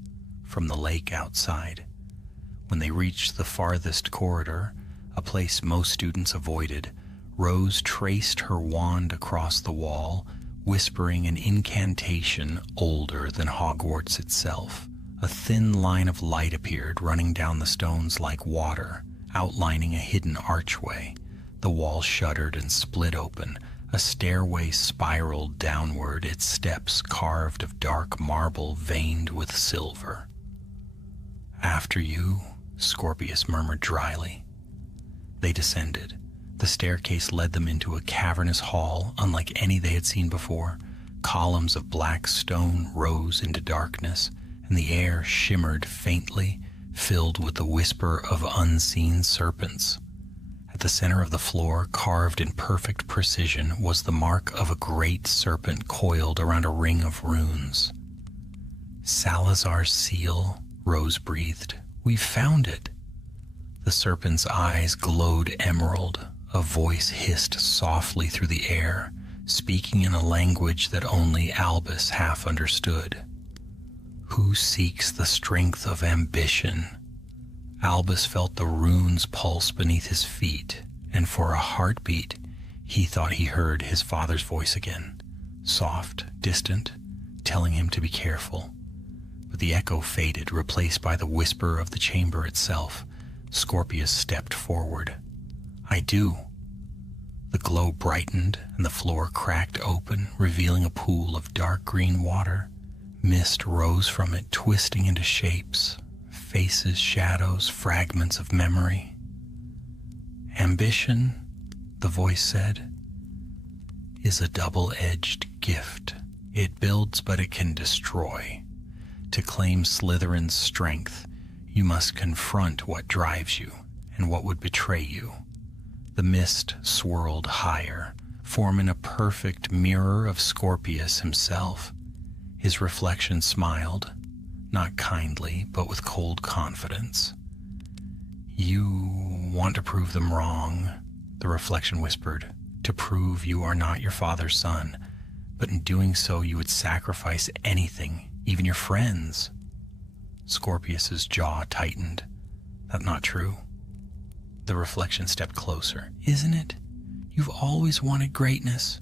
from the lake outside. When they reached the farthest corridor, a place most students avoided, Rose traced her wand across the wall, whispering an incantation older than Hogwarts itself. A thin line of light appeared, running down the stones like water, outlining a hidden archway. The wall shuddered and split open. A stairway spiraled downward, its steps carved of dark marble veined with silver. "After you," Scorpius murmured dryly. They descended. The staircase led them into a cavernous hall unlike any they had seen before. Columns of black stone rose into darkness, and the air shimmered faintly, filled with the whisper of unseen serpents. At the center of the floor, carved in perfect precision, was the mark of a great serpent coiled around a ring of runes. "Salazar's seal," Rose breathed. "We've found it." The serpent's eyes glowed emerald. A voice hissed softly through the air, speaking in a language that only Albus half understood. "Who seeks the strength of ambition?" Albus felt the runes pulse beneath his feet, and for a heartbeat, he thought he heard his father's voice again, soft, distant, telling him to be careful. But the echo faded, replaced by the whisper of the chamber itself. Scorpius stepped forward. "I do." The glow brightened, and the floor cracked open, revealing a pool of dark green water. Mist rose from it, twisting into shapes, faces, shadows, fragments of memory. "Ambition," the voice said, "is a double-edged gift. It builds, but it can destroy. To claim Slytherin's strength, you must confront what drives you and what would betray you." The mist swirled higher, forming a perfect mirror of Scorpius himself. His reflection smiled, not kindly, but with cold confidence. "You want to prove them wrong," the reflection whispered, "to prove you are not your father's son, but in doing so you would sacrifice anything, even your friends." Scorpius's jaw tightened. "That not true?" The reflection stepped closer. "Isn't it? You've always wanted greatness.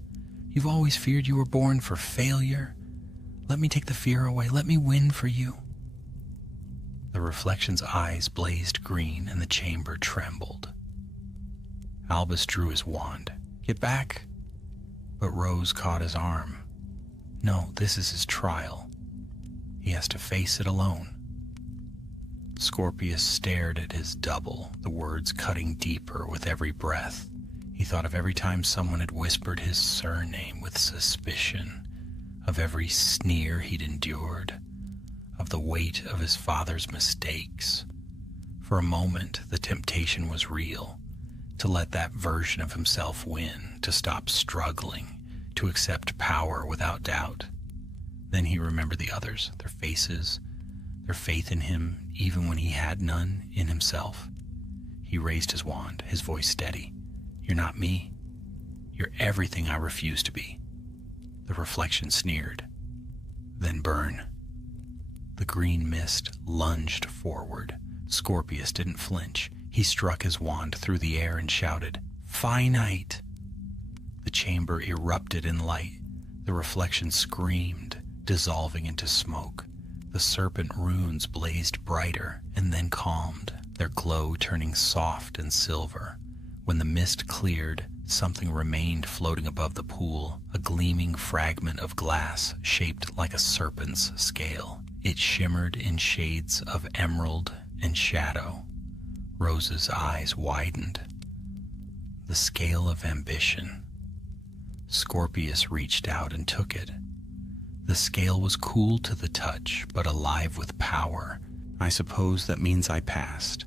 You've always feared you were born for failure. Let me take the fear away. Let me win for you." The reflection's eyes blazed green and the chamber trembled. Albus drew his wand. "Get back." But Rose caught his arm. "No, this is his trial. He has to face it alone." Scorpius stared at his double, the words cutting deeper with every breath. He thought of every time someone had whispered his surname with suspicion, of every sneer he'd endured, of the weight of his father's mistakes. For a moment, the temptation was real, to let that version of himself win, to stop struggling, to accept power without doubt. Then he remembered the others, their faces, their faith in him, even when he had none in himself. He raised his wand, his voice steady. "You're not me. You're everything I refuse to be." The reflection sneered. "Then burn." The green mist lunged forward. Scorpius didn't flinch. He struck his wand through the air and shouted, "Finite!" The chamber erupted in light. The reflection screamed, dissolving into smoke. The serpent runes blazed brighter and then calmed, their glow turning soft and silver. When the mist cleared, something remained floating above the pool, a gleaming fragment of glass shaped like a serpent's scale. It shimmered in shades of emerald and shadow. Rose's eyes widened. The scale of ambition. Scorpius reached out and took it. The scale was cool to the touch, but alive with power. I suppose that means I passed.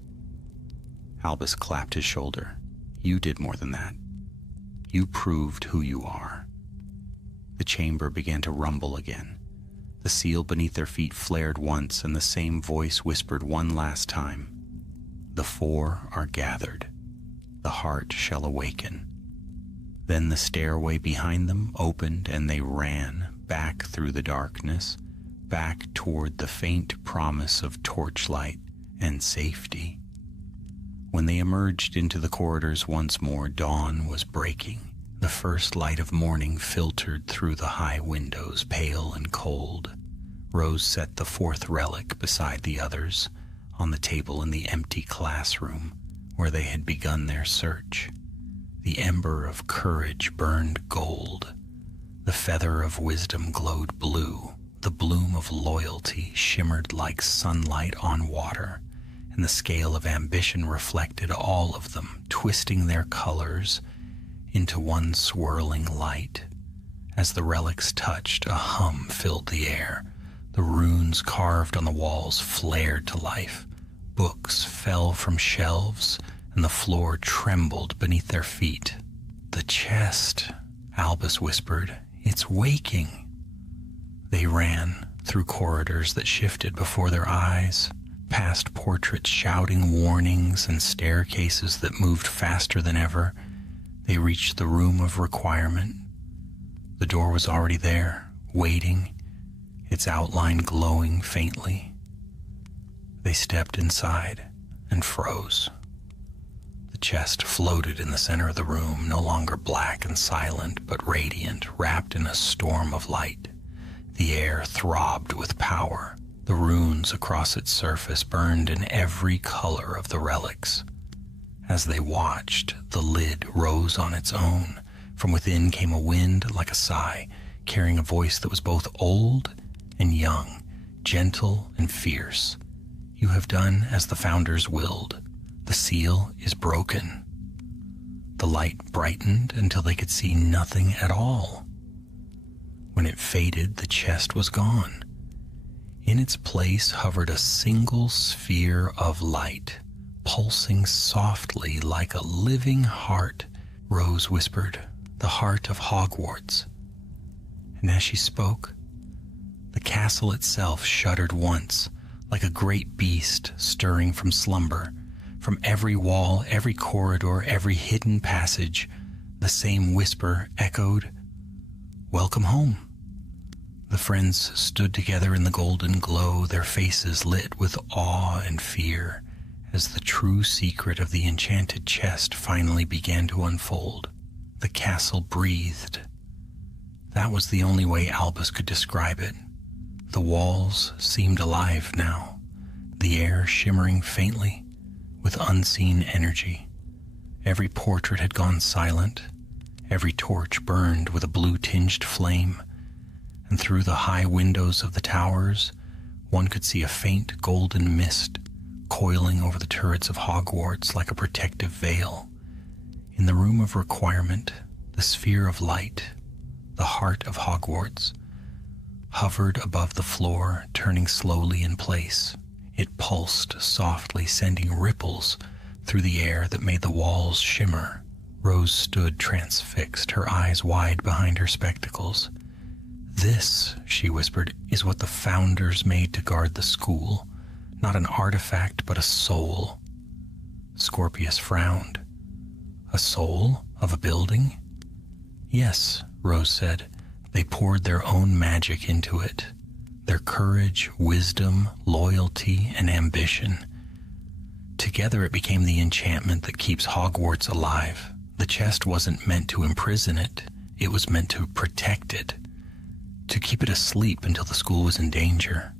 Albus clapped his shoulder. You did more than that. You proved who you are. The chamber began to rumble again. The seal beneath their feet flared once, and the same voice whispered one last time. The four are gathered. The heart shall awaken. Then the stairway behind them opened, and they ran back through the darkness, back toward the faint promise of torchlight and safety. When they emerged into the corridors once more, dawn was breaking. The first light of morning filtered through the high windows, pale and cold. Rose set the fourth relic beside the others on the table in the empty classroom where they had begun their search. The ember of courage burned gold. The feather of wisdom glowed blue. The bloom of loyalty shimmered like sunlight on water, and the scale of ambition reflected all of them, twisting their colors into one swirling light. As the relics touched, a hum filled the air. The runes carved on the walls flared to life. Books fell from shelves, and the floor trembled beneath their feet. The chest, Albus whispered, it's waking. They ran through corridors that shifted before their eyes, past portraits shouting warnings and staircases that moved faster than ever. They reached the room of requirement. The door was already there, waiting, its outline glowing faintly. They stepped inside and froze. The chest floated in the center of the room, no longer black and silent, but radiant, wrapped in a storm of light. The air throbbed with power. The runes across its surface burned in every color of the relics. As they watched, the lid rose on its own. From within came a wind like a sigh, carrying a voice that was both old and young, gentle and fierce. You have done as the founders willed. The seal is broken. The light brightened until they could see nothing at all. When it faded, the chest was gone. In its place hovered a single sphere of light, pulsing softly like a living heart. Rose whispered, the heart of Hogwarts. And as she spoke, the castle itself shuddered once, like a great beast stirring from slumber. From every wall, every corridor, every hidden passage, the same whisper echoed, welcome home. The friends stood together in the golden glow, their faces lit with awe and fear, as the true secret of the enchanted chest finally began to unfold. The castle breathed. That was the only way Albus could describe it. The walls seemed alive now, the air shimmering faintly with unseen energy. Every portrait had gone silent, every torch burned with a blue-tinged flame, and through the high windows of the towers, one could see a faint golden mist coiling over the turrets of Hogwarts like a protective veil. In the room of requirement, the sphere of light, the heart of Hogwarts, hovered above the floor, turning slowly in place. It pulsed softly, sending ripples through the air that made the walls shimmer. Rose stood transfixed, her eyes wide behind her spectacles. This, she whispered, is what the founders made to guard the school. Not an artifact, but a soul. Scorpius frowned. A soul of a building? Yes, Rose said. They poured their own magic into it. Their courage, wisdom, loyalty, and ambition. Together it became the enchantment that keeps Hogwarts alive. The chest wasn't meant to imprison it. It was meant to protect it. To keep it asleep until the school was in danger.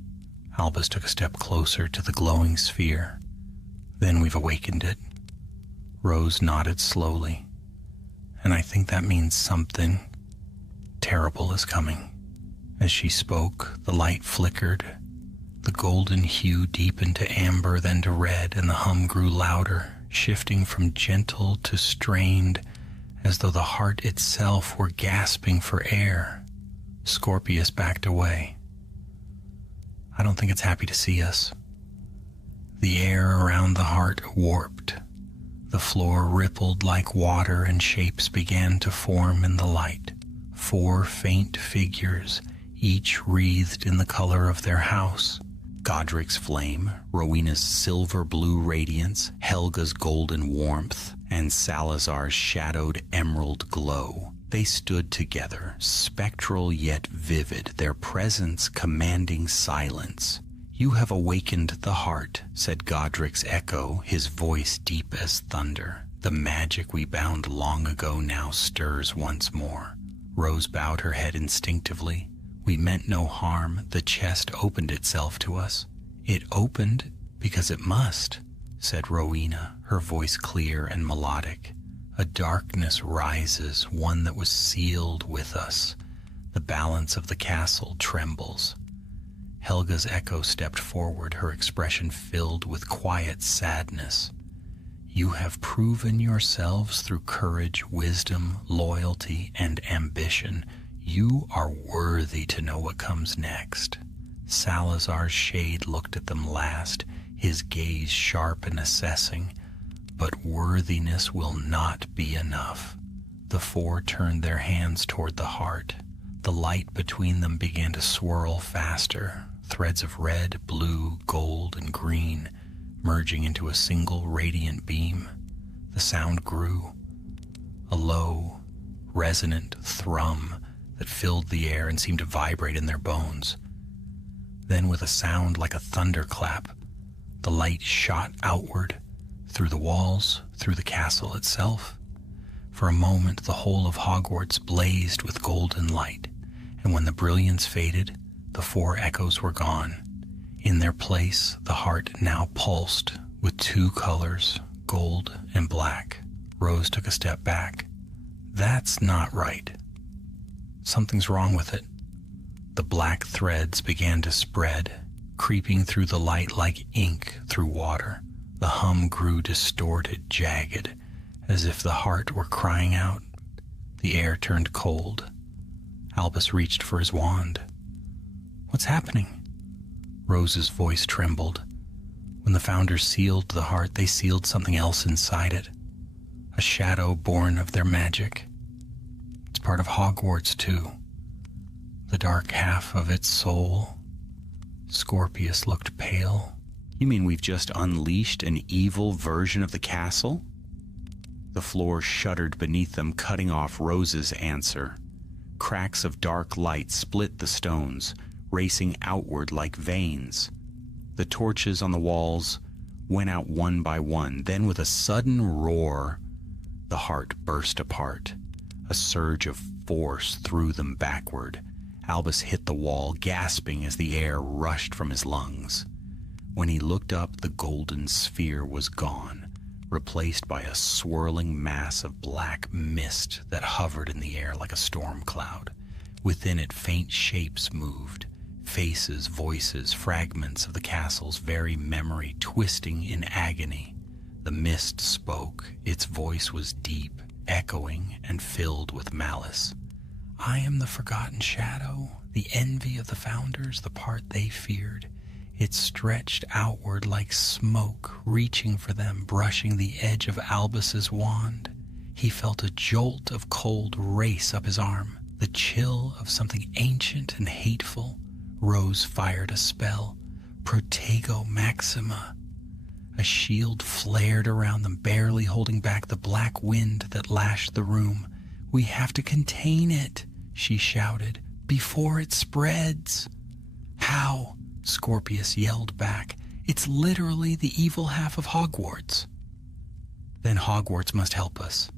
Albus took a step closer to the glowing sphere. Then we've awakened it. Rose nodded slowly, and I think that means something terrible is coming. As she spoke, the light flickered. The golden hue deepened to amber, then to red, and the hum grew louder, shifting from gentle to strained, as though the heart itself were gasping for air. Scorpius backed away. I don't think it's happy to see us. The air around the heart warped. The floor rippled like water, and shapes began to form in the light. 4 faint figures, each wreathed in the color of their house. Godric's flame, Rowena's silver-blue radiance, Helga's golden warmth, and Salazar's shadowed emerald glow. They stood together, spectral yet vivid, their presence commanding silence. "You have awakened the heart," said Godric's echo, his voice deep as thunder. "The magic we bound long ago now stirs once more." Rose bowed her head instinctively. "We meant no harm. The chest opened itself to us." "It opened because it must," said Rowena, her voice clear and melodic. "A darkness rises, one that was sealed with us. The balance of the castle trembles." Helga's echo stepped forward, her expression filled with quiet sadness. "You have proven yourselves through courage, wisdom, loyalty, and ambition. You are worthy to know what comes next." Salazar's shade looked at them last, his gaze sharp and assessing. "But worthiness will not be enough." The 4 turned their hands toward the heart. The light between them began to swirl faster, threads of red, blue, gold, and green, merging into a single radiant beam. The sound grew, a low, resonant thrum that filled the air and seemed to vibrate in their bones. Then, with a sound like a thunderclap, the light shot outward, through the walls, through the castle itself. For a moment, the whole of Hogwarts blazed with golden light, and when the brilliance faded, the 4 echoes were gone. In their place, the heart now pulsed with 2 colors, gold and black. Rose took a step back. "That's not right. Something's wrong with it." The black threads began to spread, creeping through the light like ink through water. The hum grew distorted, jagged, as if the heart were crying out. The air turned cold. Albus reached for his wand. "What's happening?" Rose's voice trembled. When the Founders sealed the heart, they sealed something else inside it. A shadow born of their magic. It's part of Hogwarts, too. The dark half of its soul. Scorpius looked pale. "You mean we've just unleashed an evil version of the castle?" The floor shuddered beneath them, cutting off Rose's answer. Cracks of dark light split the stones, racing outward like veins. The torches on the walls went out one by one. Then, with a sudden roar, the heart burst apart. A surge of force threw them backward. Albus hit the wall, gasping as the air rushed from his lungs. When he looked up, the golden sphere was gone, replaced by a swirling mass of black mist that hovered in the air like a storm cloud. Within it, faint shapes moved, faces, voices, fragments of the castle's very memory twisting in agony. The mist spoke. Its voice was deep, echoing, and filled with malice. "I am the forgotten shadow, the envy of the Founders, the part they feared." It stretched outward like smoke, reaching for them, brushing the edge of Albus's wand. He felt a jolt of cold race up his arm, the chill of something ancient and hateful. Rose fired a spell, Protego Maxima. A shield flared around them, barely holding back the black wind that lashed the room. "We have to contain it," she shouted, "before it spreads." "How?" Scorpius yelled back. "It's literally the evil half of Hogwarts." "Then Hogwarts must help us,"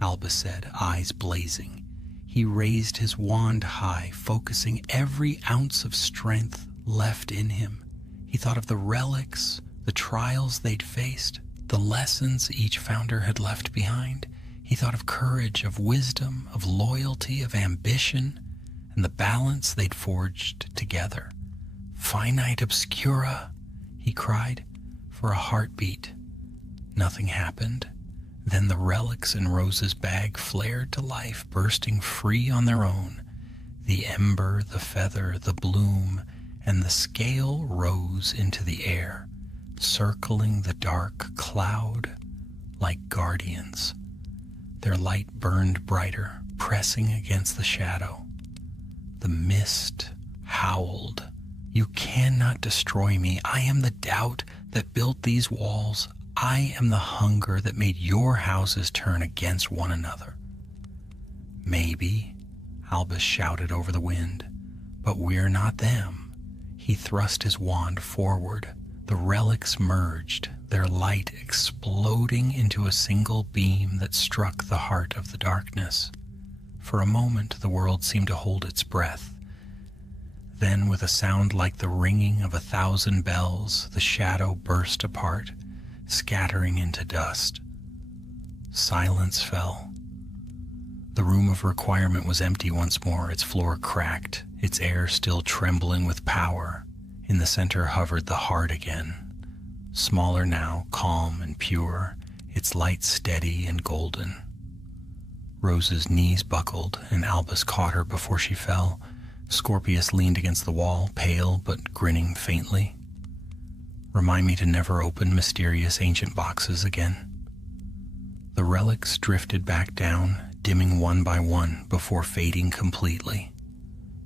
Albus said, eyes blazing. He raised his wand high, focusing every ounce of strength left in him. He thought of the relics, the trials they'd faced, the lessons each founder had left behind. He thought of courage, of wisdom, of loyalty, of ambition, and the balance they'd forged together. "Finite obscura," he cried, for a heartbeat. Nothing happened. Then the relics in Rose's bag flared to life, bursting free on their own. The ember, the feather, the bloom, and the scale rose into the air, circling the dark cloud like guardians. Their light burned brighter, pressing against the shadow. The mist howled. "You cannot destroy me. I am the doubt that built these walls. I am the hunger that made your houses turn against one another." "Maybe," Albus shouted over the wind, "but we're not them." He thrust his wand forward. The relics merged, their light exploding into a single beam that struck the heart of the darkness. For a moment, the world seemed to hold its breath. Then, with a sound like the ringing of 1,000 bells, the shadow burst apart, scattering into dust. Silence fell. The room of requirement was empty once more, its floor cracked, its air still trembling with power. In the center hovered the heart again, smaller now, calm and pure, its light steady and golden. Rose's knees buckled, and Albus caught her before she fell. Scorpius leaned against the wall, pale but grinning faintly. "Remind me to never open mysterious ancient boxes again." The relics drifted back down, dimming one by one before fading completely.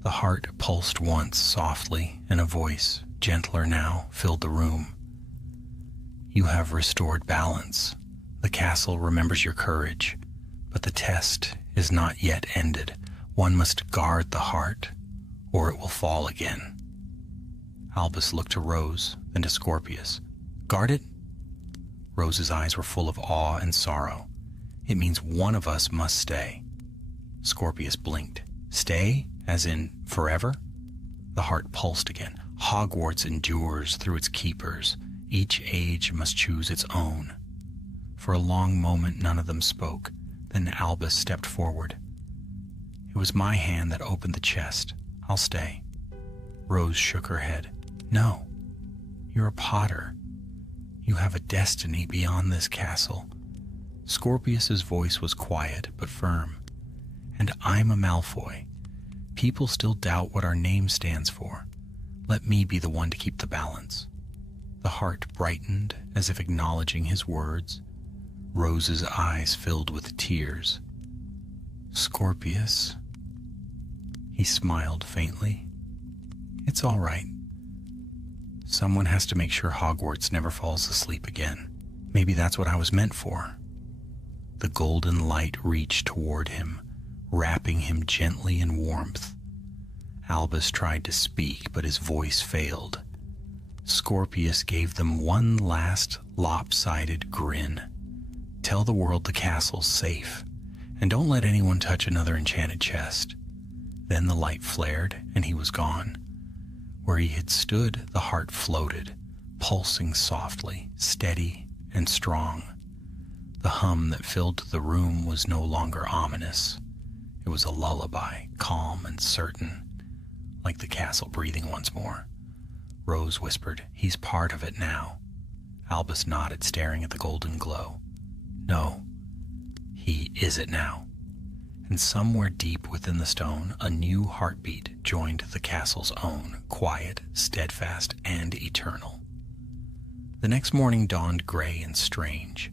The heart pulsed once softly, and a voice, gentler now, filled the room. "You have restored balance. The castle remembers your courage, but the test is not yet ended. One must guard the heart, or it will fall again." Albus looked to Rose, then to Scorpius. "Guard it?" Rose's eyes were full of awe and sorrow. "It means one of us must stay." Scorpius blinked. "Stay? As in forever?" The heart pulsed again. "Hogwarts endures through its keepers. Each age must choose its own." For a long moment none of them spoke. Then Albus stepped forward. "It was my hand that opened the chest. I'll stay." Rose shook her head. "No. You're a Potter. You have a destiny beyond this castle." Scorpius's voice was quiet but firm. "And I'm a Malfoy. People still doubt what our name stands for. Let me be the one to keep the balance." The heart brightened as if acknowledging his words. Rose's eyes filled with tears. "Scorpius." He smiled faintly. "It's all right. Someone has to make sure Hogwarts never falls asleep again. Maybe that's what I was meant for." The golden light reached toward him, wrapping him gently in warmth. Albus tried to speak, but his voice failed. Scorpius gave them one last lopsided grin. "Tell the world the castle's safe, and don't let anyone touch another enchanted chest." Then the light flared, and he was gone. Where he had stood, the heart floated, pulsing softly, steady and strong. The hum that filled the room was no longer ominous. It was a lullaby, calm and certain, like the castle breathing once more. Rose whispered, "He's part of it now." Albus nodded, staring at the golden glow. "No, he is it now." And somewhere deep within the stone, a new heartbeat joined the castle's own, quiet, steadfast, and eternal. The next morning dawned gray and strange.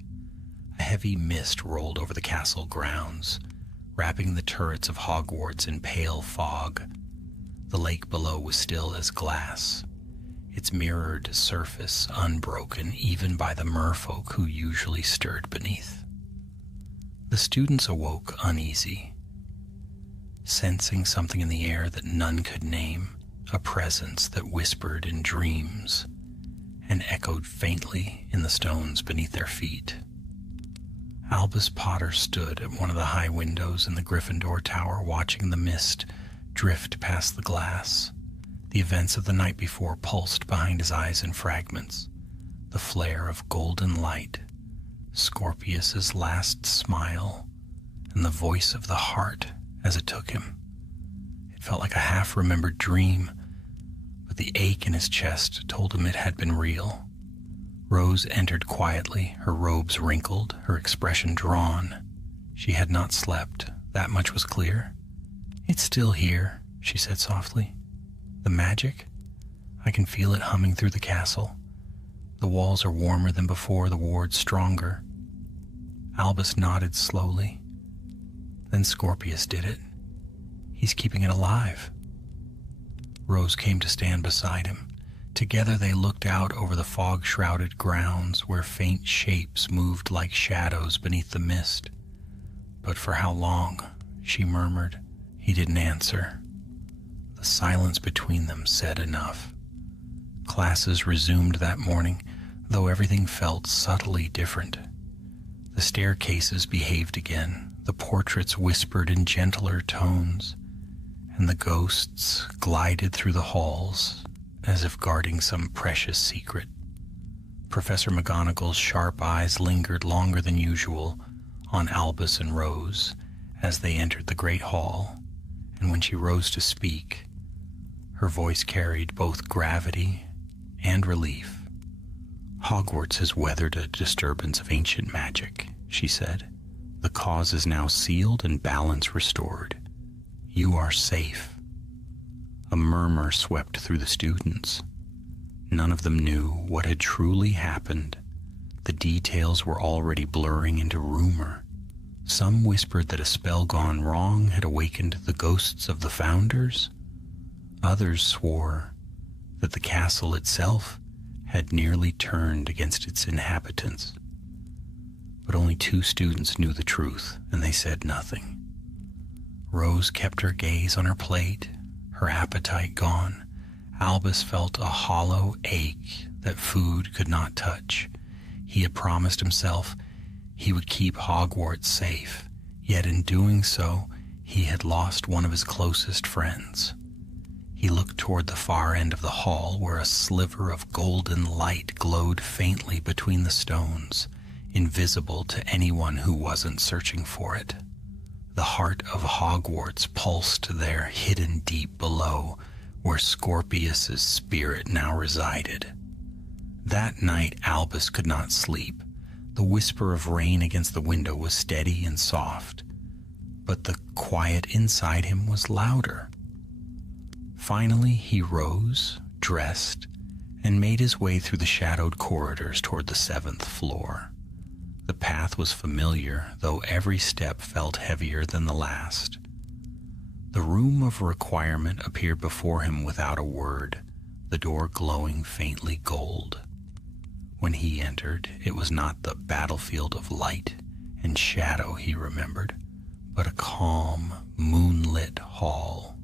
A heavy mist rolled over the castle grounds, wrapping the turrets of Hogwarts in pale fog. The lake below was still as glass, its mirrored surface unbroken even by the merfolk who usually stirred beneath. The students awoke uneasy, sensing something in the air that none could name, a presence that whispered in dreams and echoed faintly in the stones beneath their feet. Albus Potter stood at one of the high windows in the Gryffindor Tower, watching the mist drift past the glass. The events of the night before pulsed behind his eyes in fragments, the flare of golden light Scorpius's last smile, and the voice of the heart as it took him. It felt like a half-remembered dream, but the ache in his chest told him it had been real. Rose entered quietly, her robes wrinkled, her expression drawn. She had not slept, that much was clear. "It's still here," she said softly. "The magic? I can feel it humming through the castle. The walls are warmer than before, the wards stronger." Albus nodded slowly. "Then Scorpius did it. He's keeping it alive." Rose came to stand beside him. Together they looked out over the fog-shrouded grounds where faint shapes moved like shadows beneath the mist. "But for how long?" she murmured. He didn't answer. The silence between them said enough. Classes resumed that morning, though everything felt subtly different. The staircases behaved again, the portraits whispered in gentler tones, and the ghosts glided through the halls as if guarding some precious secret. Professor McGonagall's sharp eyes lingered longer than usual on Albus and Rose as they entered the great hall, and when she rose to speak, her voice carried both gravity and relief. "Hogwarts has weathered a disturbance of ancient magic," she said. "The cause is now sealed and balance restored. You are safe." A murmur swept through the students. None of them knew what had truly happened. The details were already blurring into rumor. Some whispered that a spell gone wrong had awakened the ghosts of the founders. Others swore that the castle itself had nearly turned against its inhabitants. But only 2 students knew the truth, and they said nothing. Rose kept her gaze on her plate, her appetite gone. Albus felt a hollow ache that food could not touch. He had promised himself he would keep Hogwarts safe, yet in doing so, he had lost one of his closest friends. He looked toward the far end of the hall where a sliver of golden light glowed faintly between the stones, invisible to anyone who wasn't searching for it. The heart of Hogwarts pulsed there, hidden deep below, where Scorpius's spirit now resided. That night Albus could not sleep. The whisper of rain against the window was steady and soft, but the quiet inside him was louder. Finally he rose, dressed, and made his way through the shadowed corridors toward the 7th floor. The path was familiar, though every step felt heavier than the last. The room of requirement appeared before him without a word, the door glowing faintly gold. When he entered, it was not the battlefield of light and shadow he remembered, but a calm, moonlit hall.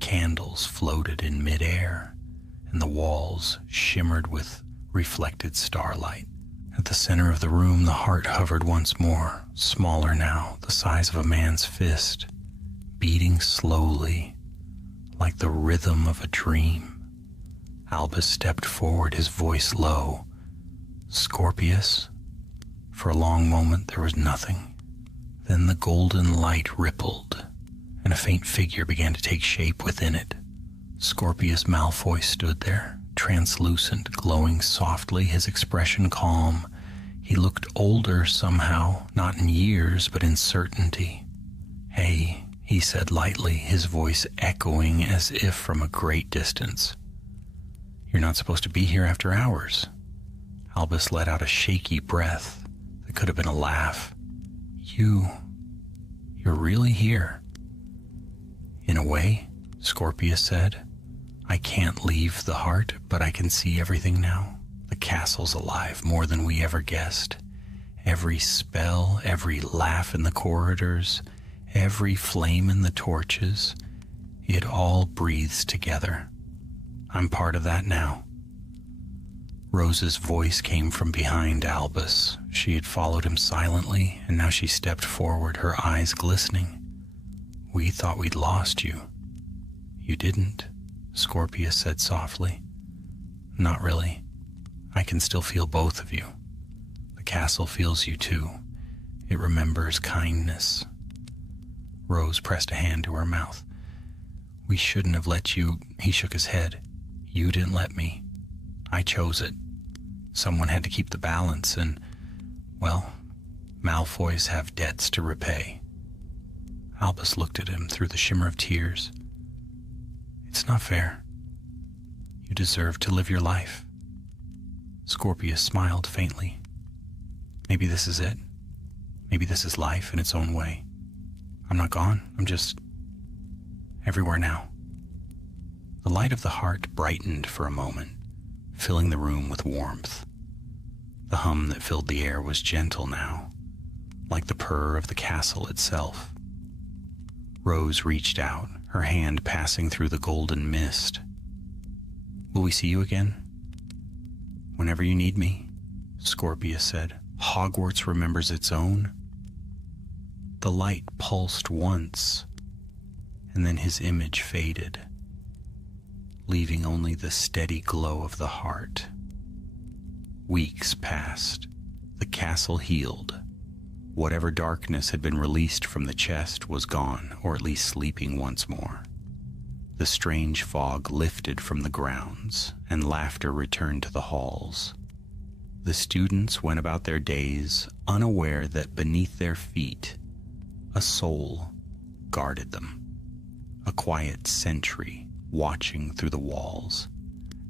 Candles floated in midair, and the walls shimmered with reflected starlight. At the center of the room, the heart hovered once more, smaller now, the size of a man's fist, beating slowly, like the rhythm of a dream. Albus stepped forward, his voice low. "Scorpius?" For a long moment there was nothing. Then the golden light rippled, and a faint figure began to take shape within it. Scorpius Malfoy stood there, translucent, glowing softly, his expression calm. He looked older somehow, not in years, but in certainty. "Hey," he said lightly, his voice echoing as if from a great distance. "You're not supposed to be here after hours." Albus let out a shaky breath that could have been a laugh. You're really here." "In a way," Scorpius said. "I can't leave the heart, but I can see everything now. The castle's alive more than we ever guessed. Every spell, every laugh in the corridors, every flame in the torches, it all breathes together. I'm part of that now." Rose's voice came from behind Albus. She had followed him silently, and now she stepped forward, her eyes glistening. "We thought we'd lost you." "You didn't," Scorpius said softly. "Not really. I can still feel both of you. The castle feels you too. It remembers kindness. Rose pressed a hand to her mouth. We shouldn't have let you. He shook his head. You didn't let me. I chose it. Someone had to keep the balance, and, well, Malfoys have debts to repay. Albus looked at him through the shimmer of tears. It's not fair. You deserve to live your life. Scorpius smiled faintly. Maybe this is it. Maybe this is life in its own way. I'm not gone. I'm just everywhere now. The light of the heart brightened for a moment, filling the room with warmth. The hum that filled the air was gentle now, like the purr of the castle itself. Rose reached out, her hand passing through the golden mist. Will we see you again? Whenever you need me, Scorpius said. Hogwarts remembers its own. The light pulsed once, and then his image faded, leaving only the steady glow of the heart. Weeks passed. The castle healed. Whatever darkness had been released from the chest was gone, or at least sleeping once more. The strange fog lifted from the grounds, and laughter returned to the halls. The students went about their days, unaware that beneath their feet, a soul guarded them. A quiet sentry watching through the walls.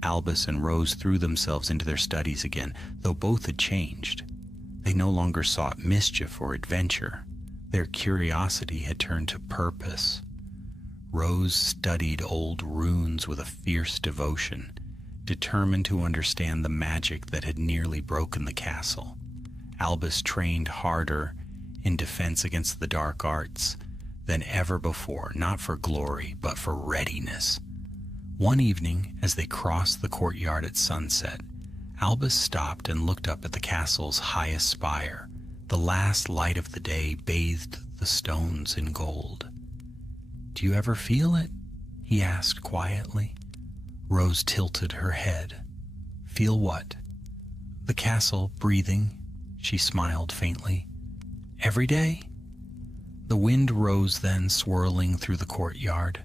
Albus and Rose threw themselves into their studies again, though both had changed. They no longer sought mischief or adventure. Their curiosity had turned to purpose. Rose studied old runes with a fierce devotion, determined to understand the magic that had nearly broken the castle. Albus trained harder in defense against the dark arts than ever before, not for glory, but for readiness. One evening, as they crossed the courtyard at sunset, Albus stopped and looked up at the castle's highest spire. The last light of the day bathed the stones in gold. Do you ever feel it? He asked quietly. Rose tilted her head. Feel what? The castle breathing, she smiled faintly. Every day? The wind rose then, swirling through the courtyard.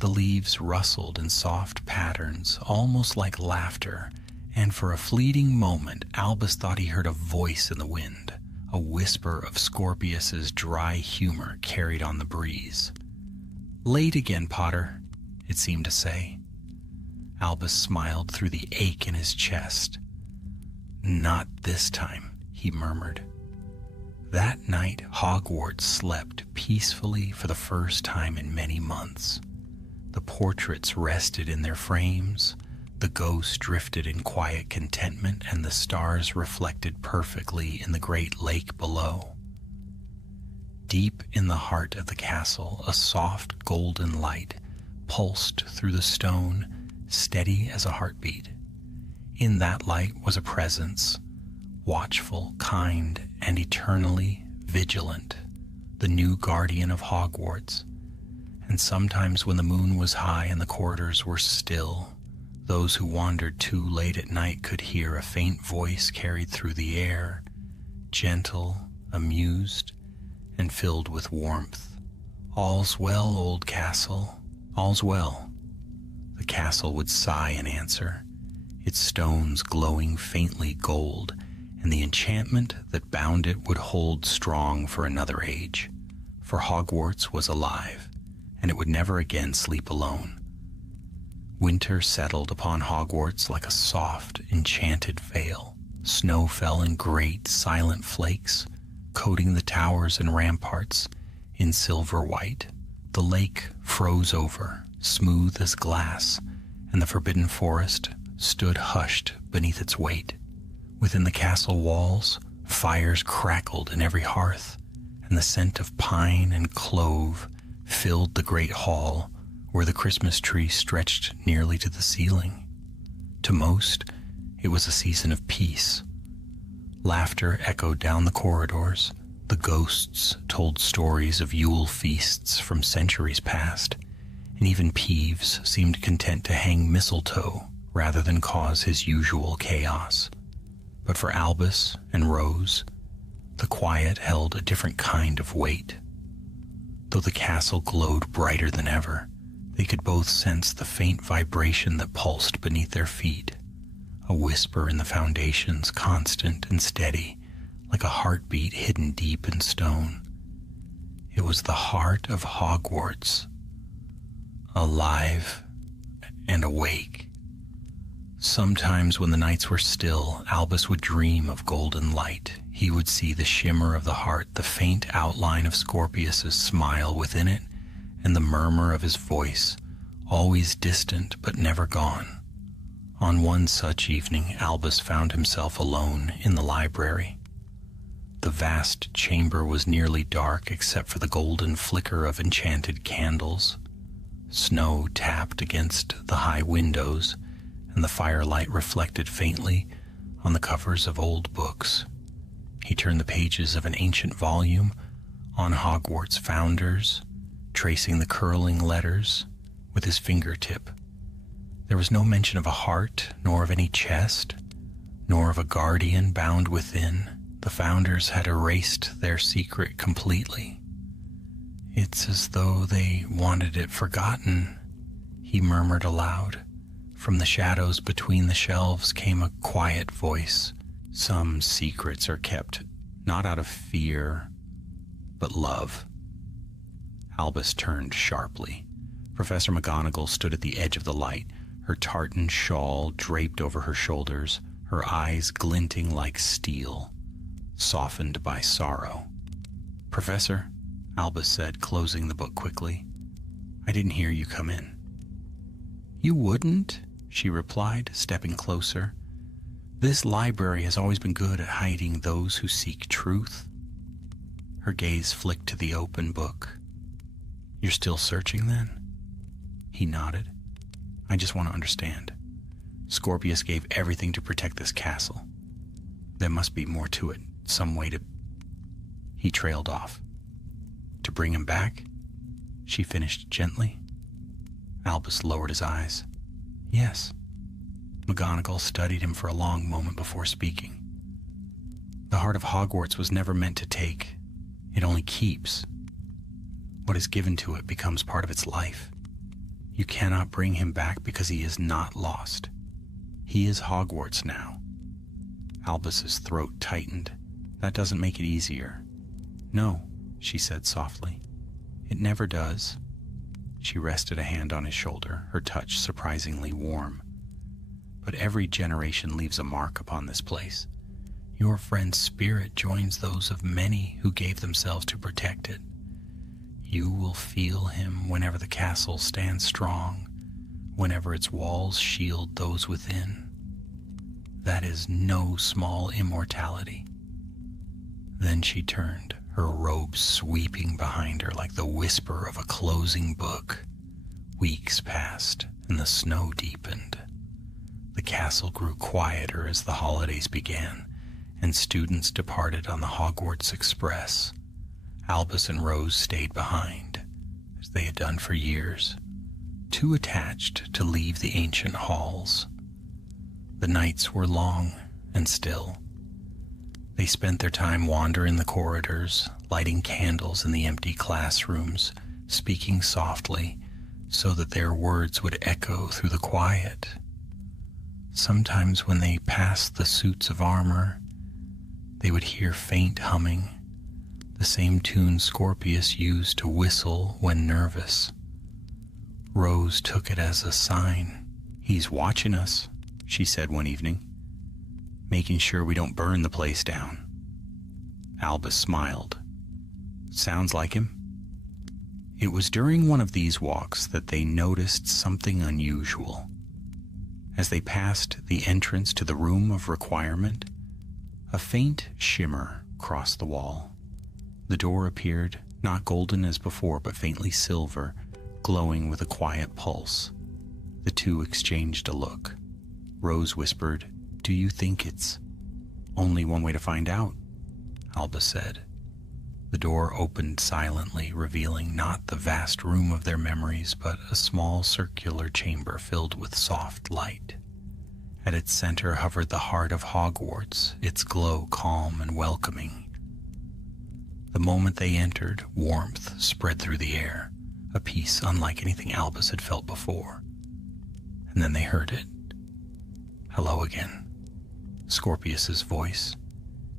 The leaves rustled in soft patterns, almost like laughter, and for a fleeting moment Albus thought he heard a voice in the wind, a whisper of Scorpius's dry humor carried on the breeze. Late again, Potter, it seemed to say. Albus smiled through the ache in his chest. Not this time, he murmured. That night, Hogwarts slept peacefully for the first time in many months. The portraits rested in their frames, the ghosts drifted in quiet contentment, and the stars reflected perfectly in the great lake below. Deep in the heart of the castle, a soft golden light pulsed through the stone, steady as a heartbeat. In that light was a presence, watchful, kind, and eternally vigilant, the new guardian of Hogwarts. And sometimes when the moon was high and the corridors were still, those who wandered too late at night could hear a faint voice carried through the air, gentle, amused, and filled with warmth. All's well, old castle, all's well. The castle would sigh in answer, its stones glowing faintly gold, and the enchantment that bound it would hold strong for another age. For Hogwarts was alive, and it would never again sleep alone. Winter settled upon Hogwarts like a soft, enchanted veil. Snow fell in great, silent flakes, coating the towers and ramparts in silver white. The lake froze over, smooth as glass, and the forbidden forest stood hushed beneath its weight. Within the castle walls, fires crackled in every hearth, and the scent of pine and clove filled the great hall where the Christmas tree stretched nearly to the ceiling. To most, it was a season of peace. Laughter echoed down the corridors. The ghosts told stories of Yule feasts from centuries past, and even Peeves seemed content to hang mistletoe rather than cause his usual chaos. But for Albus and Rose, the quiet held a different kind of weight. Though the castle glowed brighter than ever, they could both sense the faint vibration that pulsed beneath their feet, a whisper in the foundations, constant and steady, like a heartbeat hidden deep in stone. It was the heart of Hogwarts, alive and awake. Sometimes when the nights were still, Albus would dream of golden light. He would see the shimmer of the heart, the faint outline of Scorpius's smile within it, and the murmur of his voice, always distant but never gone. On one such evening, Albus found himself alone in the library. The vast chamber was nearly dark except for the golden flicker of enchanted candles. Snow tapped against the high windows, and the firelight reflected faintly on the covers of old books. He turned the pages of an ancient volume on Hogwarts founders, tracing the curling letters with his fingertip. There was no mention of a heart, nor of any chest, nor of a guardian bound within. The founders had erased their secret completely. "It's as though they wanted it forgotten," he murmured aloud. From the shadows between the shelves came a quiet voice. "Some secrets are kept, not out of fear, but love." Albus turned sharply. Professor McGonagall stood at the edge of the light, her tartan shawl draped over her shoulders, her eyes glinting like steel, softened by sorrow. "Professor," Albus said, closing the book quickly, "I didn't hear you come in." "You wouldn't?" she replied, stepping closer. "This library has always been good at hiding those who seek truth." Her gaze flicked to the open book. "You're still searching, then?" He nodded. "I just want to understand. Scorpius gave everything to protect this castle. There must be more to it, some way to..." He trailed off. "To bring him back?" she finished gently. Albus lowered his eyes. "Yes." McGonagall studied him for a long moment before speaking. "The heart of Hogwarts was never meant to take. It only keeps. What is given to it becomes part of its life. You cannot bring him back because he is not lost. He is Hogwarts now." Albus's throat tightened. "That doesn't make it easier." "No," she said softly. "It never does." She rested a hand on his shoulder, her touch surprisingly warm. "But every generation leaves a mark upon this place. Your friend's spirit joins those of many who gave themselves to protect it. You will feel him whenever the castle stands strong, whenever its walls shield those within. That is no small immortality." Then she turned, her robes sweeping behind her like the whisper of a closing book. Weeks passed, and the snow deepened. The castle grew quieter as the holidays began, and students departed on the Hogwarts Express. Albus and Rose stayed behind, as they had done for years, too attached to leave the ancient halls. The nights were long and still. They spent their time wandering the corridors, lighting candles in the empty classrooms, speaking softly so that their words would echo through the quiet. Sometimes when they passed the suits of armor, they would hear faint humming, the same tune Scorpius used to whistle when nervous. Rose took it as a sign. "He's watching us," she said one evening, "making sure we don't burn the place down." Albus smiled. "Sounds like him." It was during one of these walks that they noticed something unusual. As they passed the entrance to the room of requirement, a faint shimmer crossed the wall. The door appeared, not golden as before, but faintly silver, glowing with a quiet pulse. The two exchanged a look. Rose whispered, "Do you think it's..." "Only one way to find out," Albus said. The door opened silently, revealing not the vast room of their memories, but a small circular chamber filled with soft light. At its center hovered the heart of Hogwarts, its glow calm and welcoming. The moment they entered, warmth spread through the air, a peace unlike anything Albus had felt before. And then they heard it. Hello again. Scorpius's voice.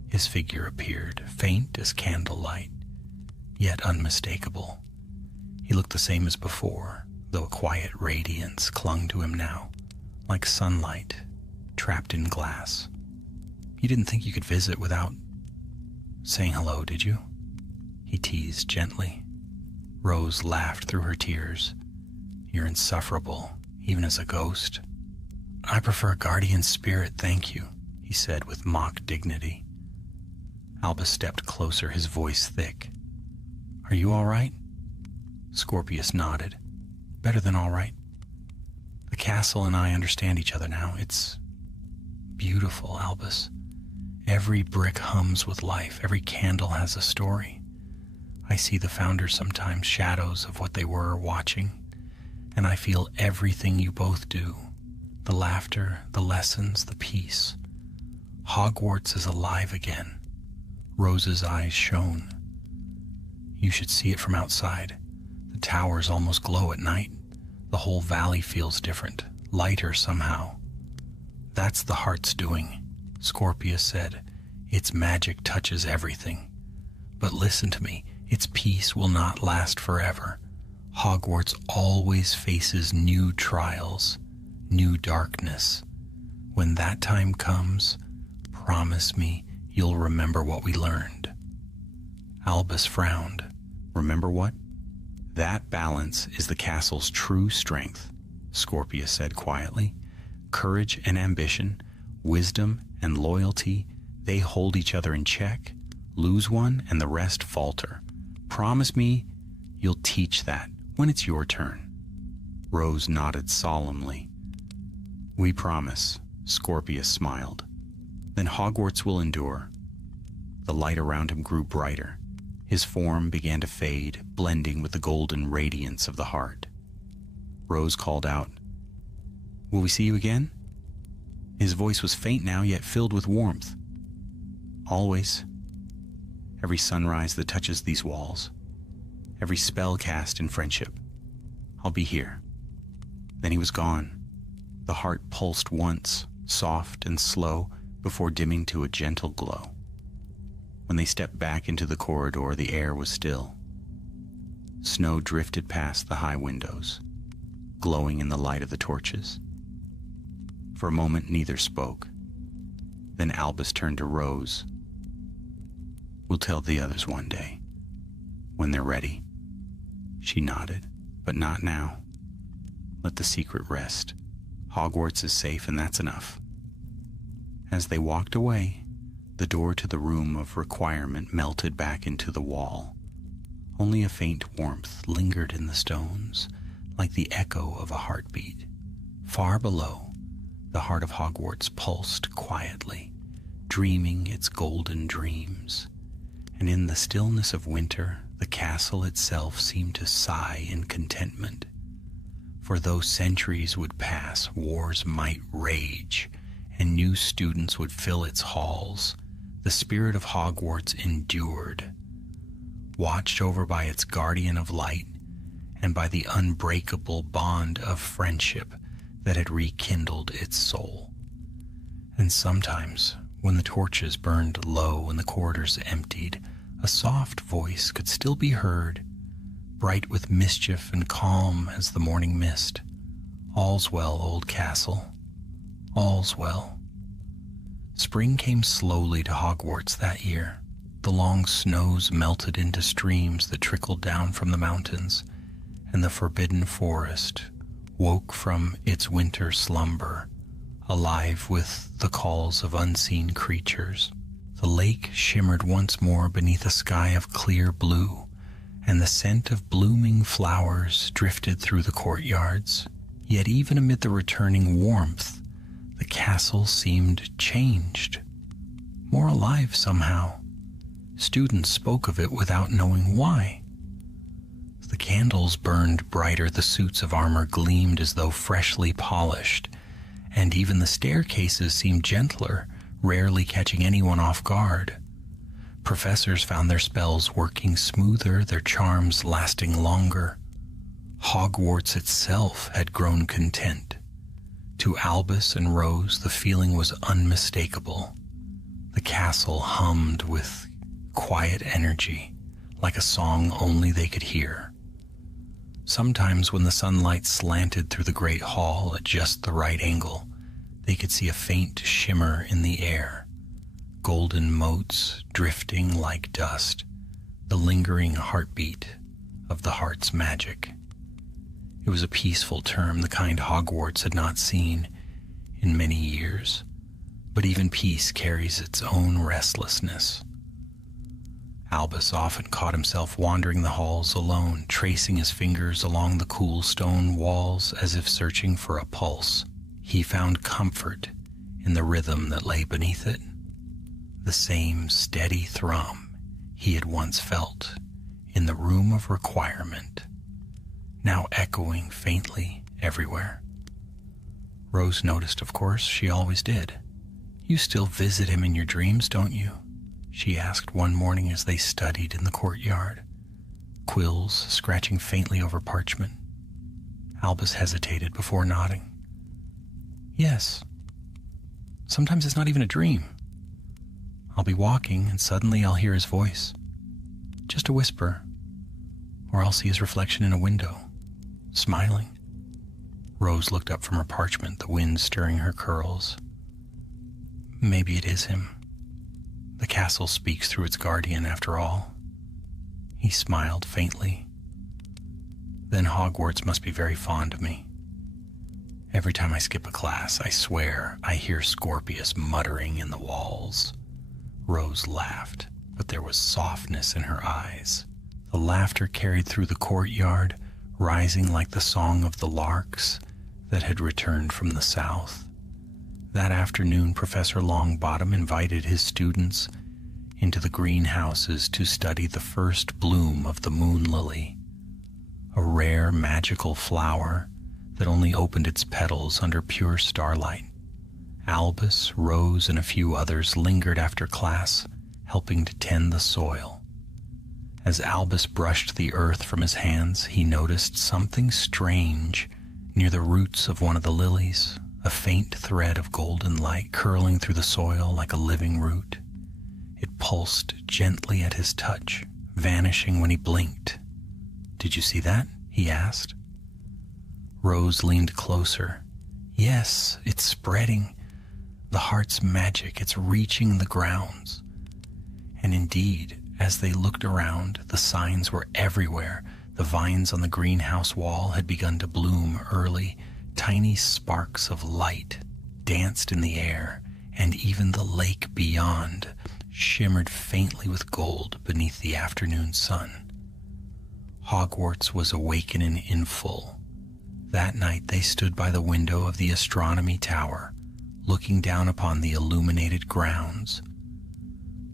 His figure appeared, faint as candlelight, yet unmistakable. He looked the same as before, though a quiet radiance clung to him now, like sunlight trapped in glass. You didn't think you could visit without saying hello, did you? He teased gently. Rose laughed through her tears. You're insufferable, even as a ghost. I prefer a guardian spirit, thank you, he said with mock dignity. Albus stepped closer, his voice thick. Are you all right? Scorpius nodded. Better than all right. The castle and I understand each other now. It's beautiful, Albus. Every brick hums with life. Every candle has a story. I see the founders sometimes, shadows of what they were watching, and I feel everything you both do. The laughter, the lessons, the peace. Hogwarts is alive again. Rose's eyes shone. You should see it from outside. The towers almost glow at night. The whole valley feels different, lighter somehow. That's the heart's doing, Scorpius said. Its magic touches everything. But listen to me, its peace will not last forever. Hogwarts always faces new trials, new darkness. When that time comes, promise me you'll remember what we learned. Albus frowned. Remember what? That balance is the castle's true strength, Scorpius said quietly. Courage and ambition, wisdom and loyalty, they hold each other in check. Lose one and the rest falter. Promise me you'll teach that when it's your turn. Rose nodded solemnly. We promise, Scorpius smiled. Then Hogwarts will endure. The light around him grew brighter. His form began to fade, blending with the golden radiance of the heart. Rose called out, Will we see you again? His voice was faint now, yet filled with warmth. Always. Every sunrise that touches these walls. Every spell cast in friendship. I'll be here. Then he was gone. The heart pulsed once, soft and slow, before dimming to a gentle glow. When they stepped back into the corridor, the air was still. Snow drifted past the high windows, glowing in the light of the torches. For a moment, neither spoke. Then Albus turned to Rose. We'll tell the others one day, when they're ready. She nodded, but not now. Let the secret rest. Hogwarts is safe, and that's enough. As they walked away, the door to the room of requirement melted back into the wall. Only a faint warmth lingered in the stones, like the echo of a heartbeat. Far below, the heart of Hogwarts pulsed quietly, dreaming its golden dreams. And in the stillness of winter, the castle itself seemed to sigh in contentment. For though centuries would pass, wars might rage, and new students would fill its halls, the spirit of Hogwarts endured, watched over by its guardian of light and by the unbreakable bond of friendship that had rekindled its soul. And sometimes, when the torches burned low and the corridors emptied, a soft voice could still be heard, bright with mischief and calm as the morning mist. All's well, old castle. All's well. Spring came slowly to Hogwarts that year. The long snows melted into streams that trickled down from the mountains, and the forbidden forest woke from its winter slumber, alive with the calls of unseen creatures. The lake shimmered once more beneath a sky of clear blue, and the scent of blooming flowers drifted through the courtyards. Yet even amid the returning warmth, the castle seemed changed, more alive somehow. Students spoke of it without knowing why. The candles burned brighter, the suits of armor gleamed as though freshly polished, and even the staircases seemed gentler, rarely catching anyone off guard. Professors found their spells working smoother, their charms lasting longer. Hogwarts itself had grown content. To Albus and Rose, the feeling was unmistakable. The castle hummed with quiet energy, like a song only they could hear. Sometimes when the sunlight slanted through the great hall at just the right angle, they could see a faint shimmer in the air, golden motes drifting like dust, the lingering heartbeat of the heart's magic. It was a peaceful term, the kind Hogwarts had not seen in many years, but even peace carries its own restlessness. Albus often caught himself wandering the halls alone, tracing his fingers along the cool stone walls as if searching for a pulse. He found comfort in the rhythm that lay beneath it, the same steady thrum he had once felt in the room of requirement, now echoing faintly everywhere. Rose noticed, of course, she always did. "You still visit him in your dreams, don't you?" she asked one morning as they studied in the courtyard, quills scratching faintly over parchment. Albus hesitated before nodding. "Yes. Sometimes it's not even a dream. I'll be walking and suddenly I'll hear his voice. Just a whisper. Or I'll see his reflection in a window, smiling." Rose looked up from her parchment, the wind stirring her curls. "Maybe it is him. The castle speaks through its guardian, after all." He smiled faintly. "Then Hogwarts must be very fond of me. Every time I skip a class, I swear I hear Scorpius muttering in the walls." Rose laughed, but there was softness in her eyes. The laughter carried through the courtyard, rising like the song of the larks that had returned from the south. That afternoon, Professor Longbottom invited his students into the greenhouses to study the first bloom of the moon lily, a rare magical flower that only opened its petals under pure starlight. Albus, Rose, and a few others lingered after class, helping to tend the soil. As Albus brushed the earth from his hands, he noticed something strange near the roots of one of the lilies, a faint thread of golden light curling through the soil like a living root. It pulsed gently at his touch, vanishing when he blinked. "Did you see that?" he asked. Rose leaned closer. "Yes, it's spreading. The heart's magic, it's reaching the grounds." And indeed, as they looked around, the signs were everywhere. The vines on the greenhouse wall had begun to bloom early. Tiny sparks of light danced in the air, and even the lake beyond shimmered faintly with gold beneath the afternoon sun. Hogwarts was awakening in full. That night they stood by the window of the astronomy tower, looking down upon the illuminated grounds.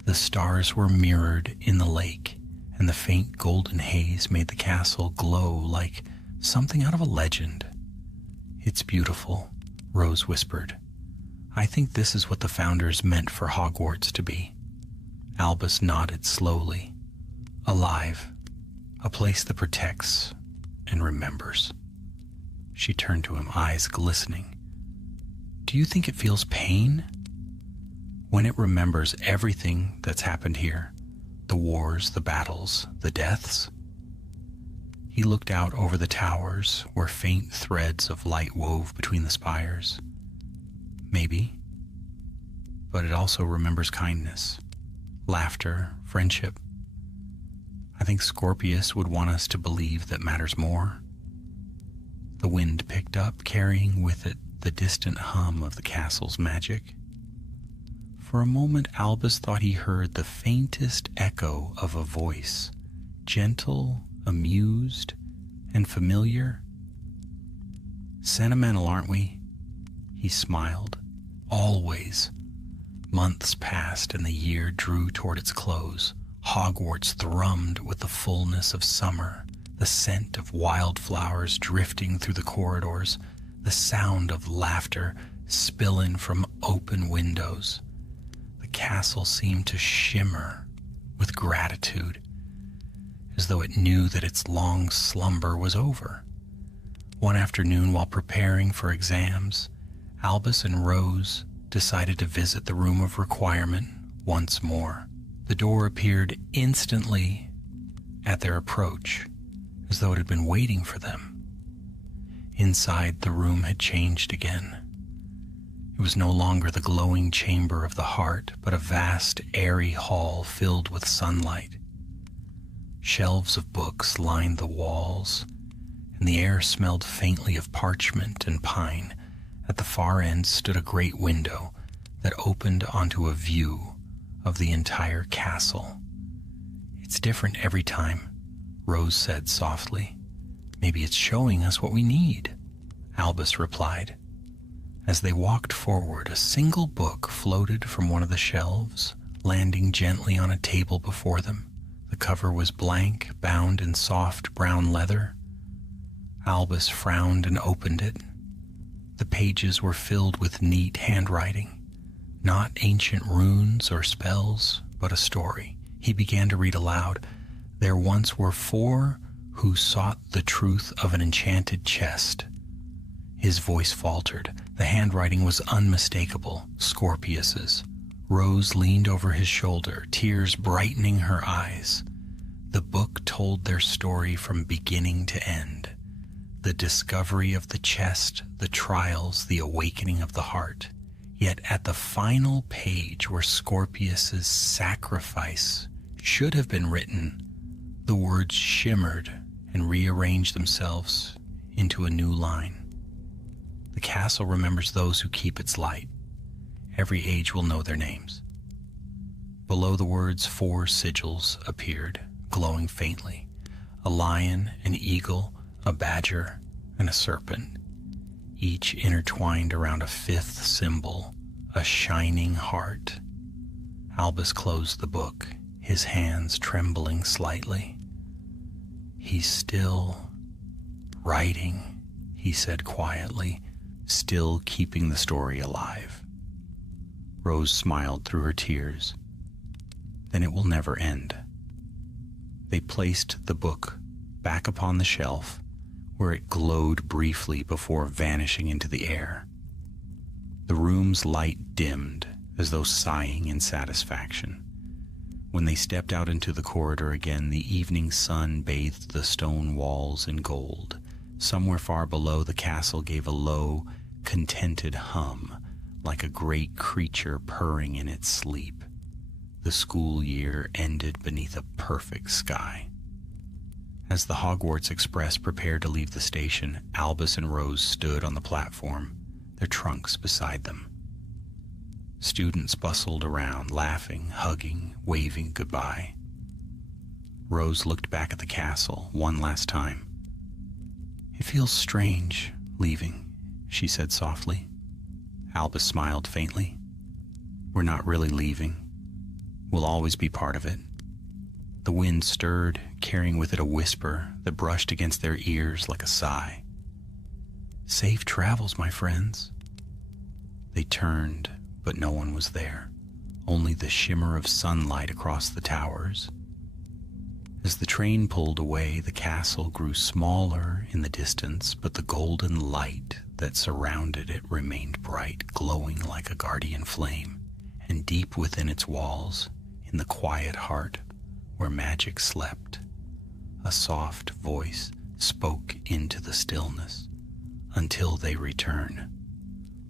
The stars were mirrored in the lake, and the faint golden haze made the castle glow like something out of a legend. "It's beautiful," Rose whispered. "I think this is what the founders meant for Hogwarts to be." Albus nodded slowly. "Alive, a place that protects and remembers." She turned to him, eyes glistening. "Do you think it feels pain?" "When it remembers everything that's happened here, the wars, the battles, the deaths?" He looked out over the towers where faint threads of light wove between the spires. "Maybe. But it also remembers kindness, laughter, friendship. I think Scorpius would want us to believe that matters more." The wind picked up, carrying with it the distant hum of the castle's magic. For a moment, Albus thought he heard the faintest echo of a voice, gentle, amused, and familiar. "Sentimental, aren't we?" He smiled. "Always." Months passed and the year drew toward its close. Hogwarts thrummed with the fullness of summer, the scent of wildflowers drifting through the corridors, the sound of laughter spilling from open windows. The castle seemed to shimmer with gratitude, as though it knew that its long slumber was over. One afternoon, while preparing for exams, Albus and Rose decided to visit the room of requirement once more. The door appeared instantly at their approach, as though it had been waiting for them. Inside, the room had changed again. It was no longer the glowing chamber of the heart, but a vast, airy hall filled with sunlight. Shelves of books lined the walls, and the air smelled faintly of parchment and pine. At the far end stood a great window that opened onto a view of the entire castle. "It's different every time," Rose said softly. "Maybe it's showing us what we need," Albus replied. As they walked forward, a single book floated from one of the shelves, landing gently on a table before them. The cover was blank, bound in soft brown leather. Albus frowned and opened it. The pages were filled with neat handwriting, not ancient runes or spells, but a story. He began to read aloud. "There once were 4 who sought the truth of an enchanted chest." His voice faltered. The handwriting was unmistakable, Scorpius's. Rose leaned over his shoulder, tears brightening her eyes. The book told their story from beginning to end. The discovery of the chest, the trials, the awakening of the heart. Yet at the final page where Scorpius's sacrifice should have been written, the words shimmered and rearranged themselves into a new line. "The castle remembers those who keep its light. Every age will know their names." Below the words, 4 sigils appeared, glowing faintly. A lion, an eagle, a badger, and a serpent, each intertwined around a 5th symbol, a shining heart. Albus closed the book, his hands trembling slightly. "He's still writing," he said quietly, "still keeping the story alive." Rose smiled through her tears. "Then it will never end." They placed the book back upon the shelf, where it glowed briefly before vanishing into the air. The room's light dimmed, as though sighing in satisfaction. When they stepped out into the corridor again, the evening sun bathed the stone walls in gold. Somewhere far below, the castle gave a low, contented hum, like a great creature purring in its sleep. The school year ended beneath a perfect sky. As the Hogwarts Express prepared to leave the station, Albus and Rose stood on the platform, their trunks beside them. Students bustled around, laughing, hugging, waving goodbye. Rose looked back at the castle one last time. "It feels strange, leaving," she said softly. Albus smiled faintly. "We're not really leaving. We'll always be part of it." The wind stirred, carrying with it a whisper that brushed against their ears like a sigh. "Safe travels, my friends." They turned, but no one was there, only the shimmer of sunlight across the towers. As the train pulled away, the castle grew smaller in the distance, but the golden light that surrounded it remained bright, glowing like a guardian flame, and deep within its walls, in the quiet heart where magic slept, a soft voice spoke into the stillness. "Until they return."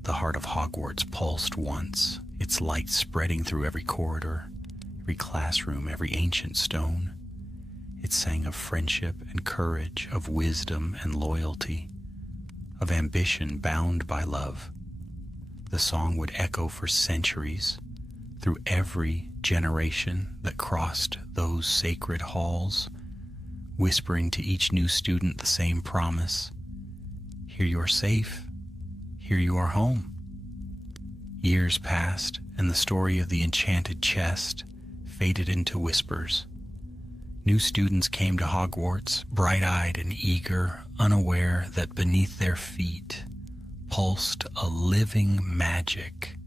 The heart of Hogwarts pulsed once, its light spreading through every corridor, every classroom, every ancient stone. It sang of friendship and courage, of wisdom and loyalty, of ambition bound by love. The song would echo for centuries, through every generation that crossed those sacred halls, whispering to each new student the same promise: "Here you are safe, here you are home." Years passed, and the story of the enchanted chest faded into whispers. New students came to Hogwarts, bright-eyed and eager, unaware that beneath their feet pulsed a living magic,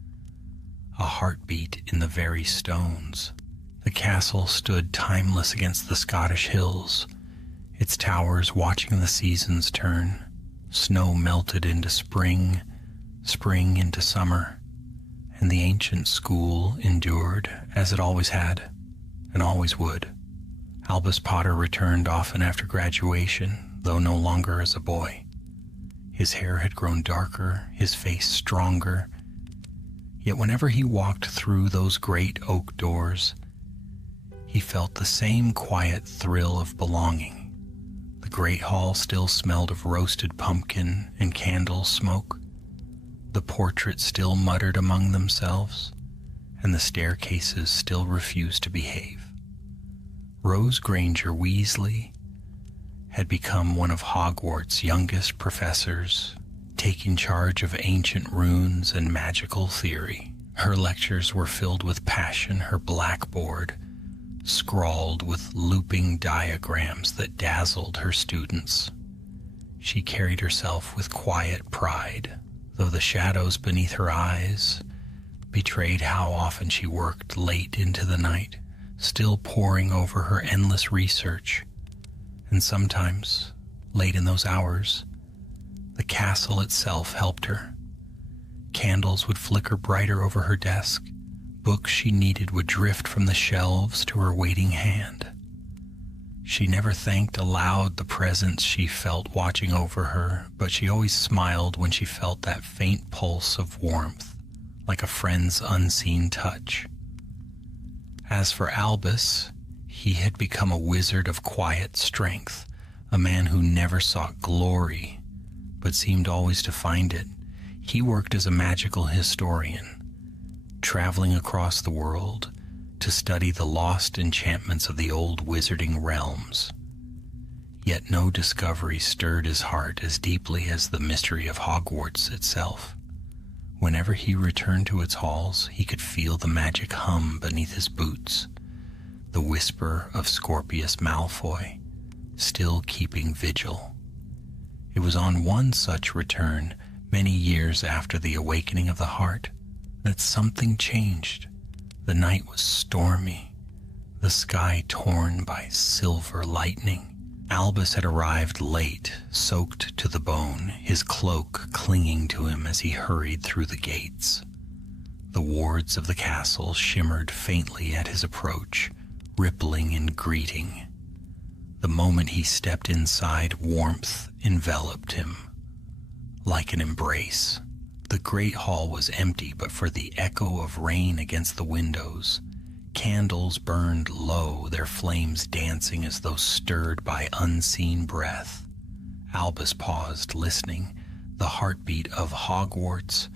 a heartbeat in the very stones. The castle stood timeless against the Scottish hills, its towers watching the seasons turn. Snow melted into spring, spring into summer, and the ancient school endured as it always had and always would. Albus Potter returned often after graduation, though no longer as a boy. His hair had grown darker, his face stronger, yet whenever he walked through those great oak doors, he felt the same quiet thrill of belonging. The great hall still smelled of roasted pumpkin and candle smoke. The portraits still muttered among themselves, and the staircases still refused to behave. Rose Granger Weasley had become one of Hogwarts' youngest professors, taking charge of ancient runes and magical theory. Her lectures were filled with passion, her blackboard scrawled with looping diagrams that dazzled her students. She carried herself with quiet pride, though the shadows beneath her eyes betrayed how often she worked late into the night, still poring over her endless research. And sometimes, late in those hours, the castle itself helped her. Candles would flicker brighter over her desk. Books she needed would drift from the shelves to her waiting hand. She never thanked aloud the presence she felt watching over her, but she always smiled when she felt that faint pulse of warmth, like a friend's unseen touch. As for Albus, he had become a wizard of quiet strength, a man who never sought glory, but seemed always to find it. He worked as a magical historian, traveling across the world to study the lost enchantments of the old wizarding realms. Yet no discovery stirred his heart as deeply as the mystery of Hogwarts itself. Whenever he returned to its halls, he could feel the magic hum beneath his boots, the whisper of Scorpius Malfoy, still keeping vigil. It was on one such return, many years after the awakening of the heart, that something changed. The night was stormy, the sky torn by silver lightning. Albus had arrived late, soaked to the bone, his cloak clinging to him as he hurried through the gates. The wards of the castle shimmered faintly at his approach, rippling in greeting. The moment he stepped inside, warmth enveloped him, like an embrace. The great hall was empty but for the echo of rain against the windows. Candles burned low, their flames dancing as though stirred by unseen breath. Albus paused, listening. The heartbeat of Hogwarts,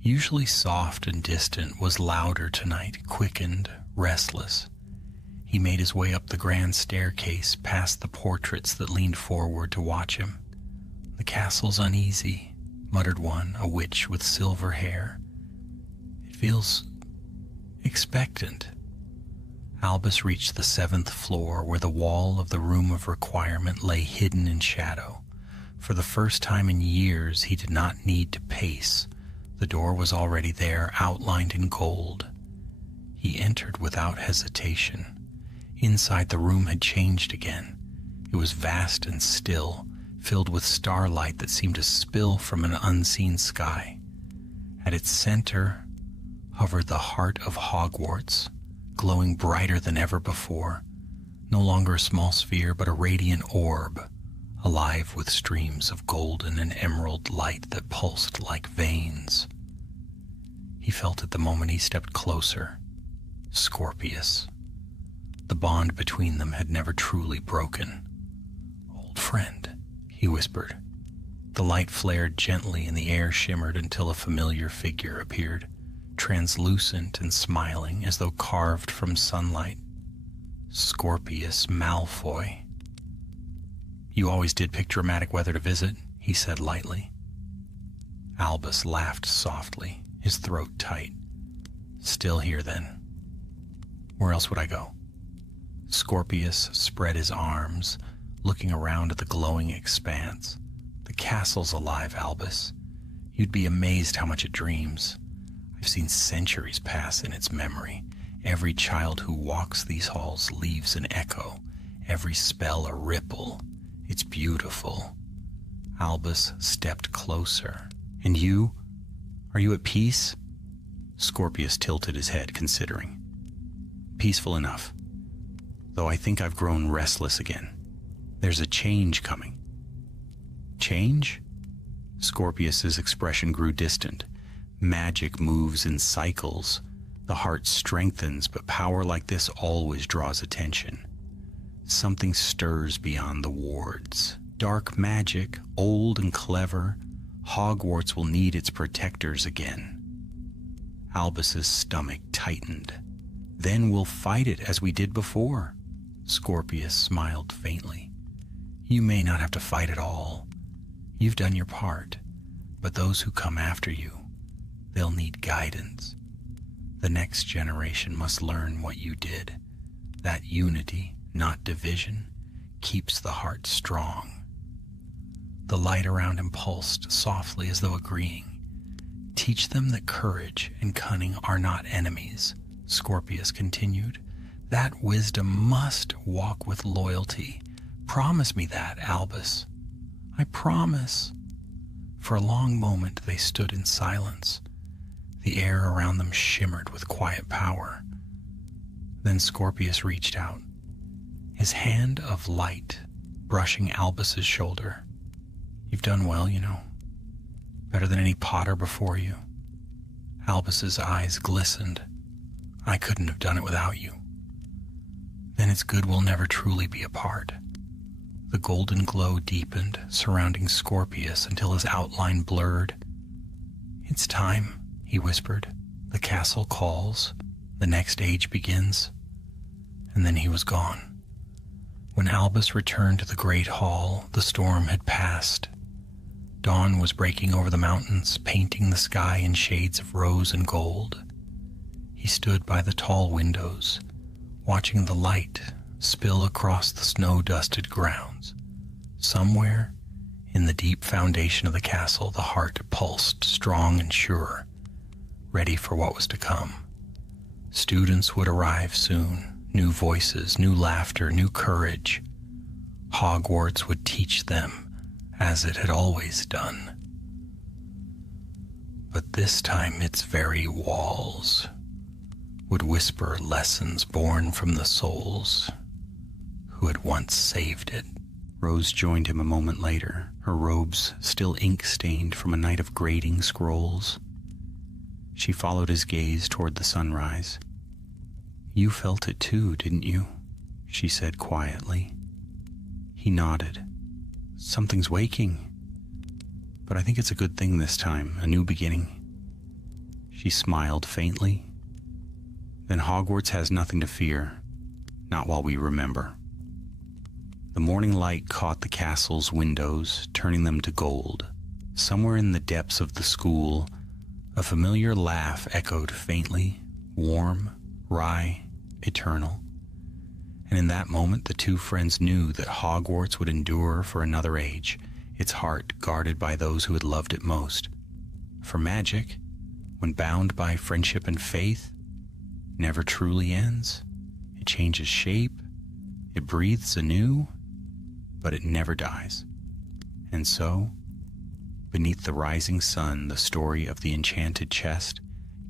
usually soft and distant, was louder tonight, quickened, restless. He made his way up the grand staircase, past the portraits that leaned forward to watch him. "The castle's uneasy," muttered one, a witch with silver hair. "It feels expectant." Albus reached the 7th floor, where the wall of the room of requirement lay hidden in shadow. For the first time in years, he did not need to pace. The door was already there, outlined in gold. He entered without hesitation. Inside, the room had changed again. It was vast and still, filled with starlight that seemed to spill from an unseen sky. At its center hovered the heart of Hogwarts, glowing brighter than ever before, no longer a small sphere but a radiant orb, alive with streams of golden and emerald light that pulsed like veins. He felt it the moment he stepped closer. Scorpius. The bond between them had never truly broken. "Old friend," he whispered. The light flared gently and the air shimmered until a familiar figure appeared, translucent and smiling as though carved from sunlight. Scorpius Malfoy. "You always did pick dramatic weather to visit," he said lightly. Albus laughed softly, his throat tight. "Still here, then. Where else would I go?" Scorpius spread his arms, looking around at the glowing expanse. "The castle's alive, Albus. You'd be amazed how much it dreams. I've seen centuries pass in its memory. Every child who walks these halls leaves an echo, every spell a ripple. It's beautiful. Albus stepped closer. And you? Are you at peace? Scorpius tilted his head, considering. Peaceful enough, though I think I've grown restless again. There's a change coming. Change? Scorpius's expression grew distant. Magic moves in cycles. The heart strengthens, but power like this always draws attention. Something stirs beyond the wards. Dark magic, old and clever. Hogwarts will need its protectors again. Albus's stomach tightened. Then we'll fight it as we did before. Scorpius smiled faintly. You may not have to fight at all. You've done your part, but those who come after you, they'll need guidance. The next generation must learn what you did. That unity, not division, keeps the heart strong. The light around him pulsed softly as though agreeing. Teach them that courage and cunning are not enemies, Scorpius continued. That wisdom must walk with loyalty. Promise me that, Albus. I promise. For a long moment they stood in silence. The air around them shimmered with quiet power. Then Scorpius reached out, his hand of light brushing Albus's shoulder. You've done well, you know. Better than any Potter before you. Albus's eyes glistened. I couldn't have done it without you. Then it's good we'll never truly be apart. The golden glow deepened, surrounding Scorpius until his outline blurred. It's time, he whispered. The castle calls. The next age begins. And then he was gone. When Albus returned to the great hall, the storm had passed. Dawn was breaking over the mountains, painting the sky in shades of rose and gold. He stood by the tall windows, watching the light spill across the snow-dusted grounds. Somewhere, in the deep foundation of the castle, the heart pulsed strong and sure, ready for what was to come. Students would arrive soon, new voices, new laughter, new courage. Hogwarts would teach them, as it had always done. But this time its very walls would whisper lessons born from the souls who had once saved it. Rose joined him a moment later, her robes still ink-stained from a night of grading scrolls. She followed his gaze toward the sunrise. You felt it too, didn't you? She said quietly. He nodded. Something's waking. But I think it's a good thing this time, a new beginning. She smiled faintly. Then Hogwarts has nothing to fear, not while we remember. The morning light caught the castle's windows, turning them to gold. Somewhere in the depths of the school, a familiar laugh echoed faintly, warm, wry, eternal. And in that moment, the two friends knew that Hogwarts would endure for another age, its heart guarded by those who had loved it most. For magic, when bound by friendship and faith, never truly ends. It changes shape, it breathes anew, but it never dies. And so, beneath the rising sun, the story of the enchanted chest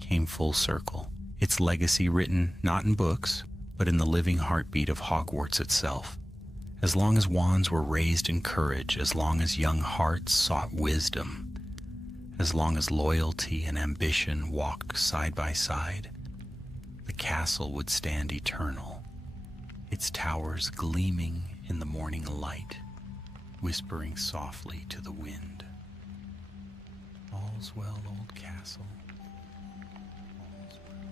came full circle, its legacy written not in books, but in the living heartbeat of Hogwarts itself. As long as wands were raised in courage, as long as young hearts sought wisdom, as long as loyalty and ambition walked side by side, the castle would stand eternal, its towers gleaming in the morning light, whispering softly to the wind. All's well, old castle. All's well.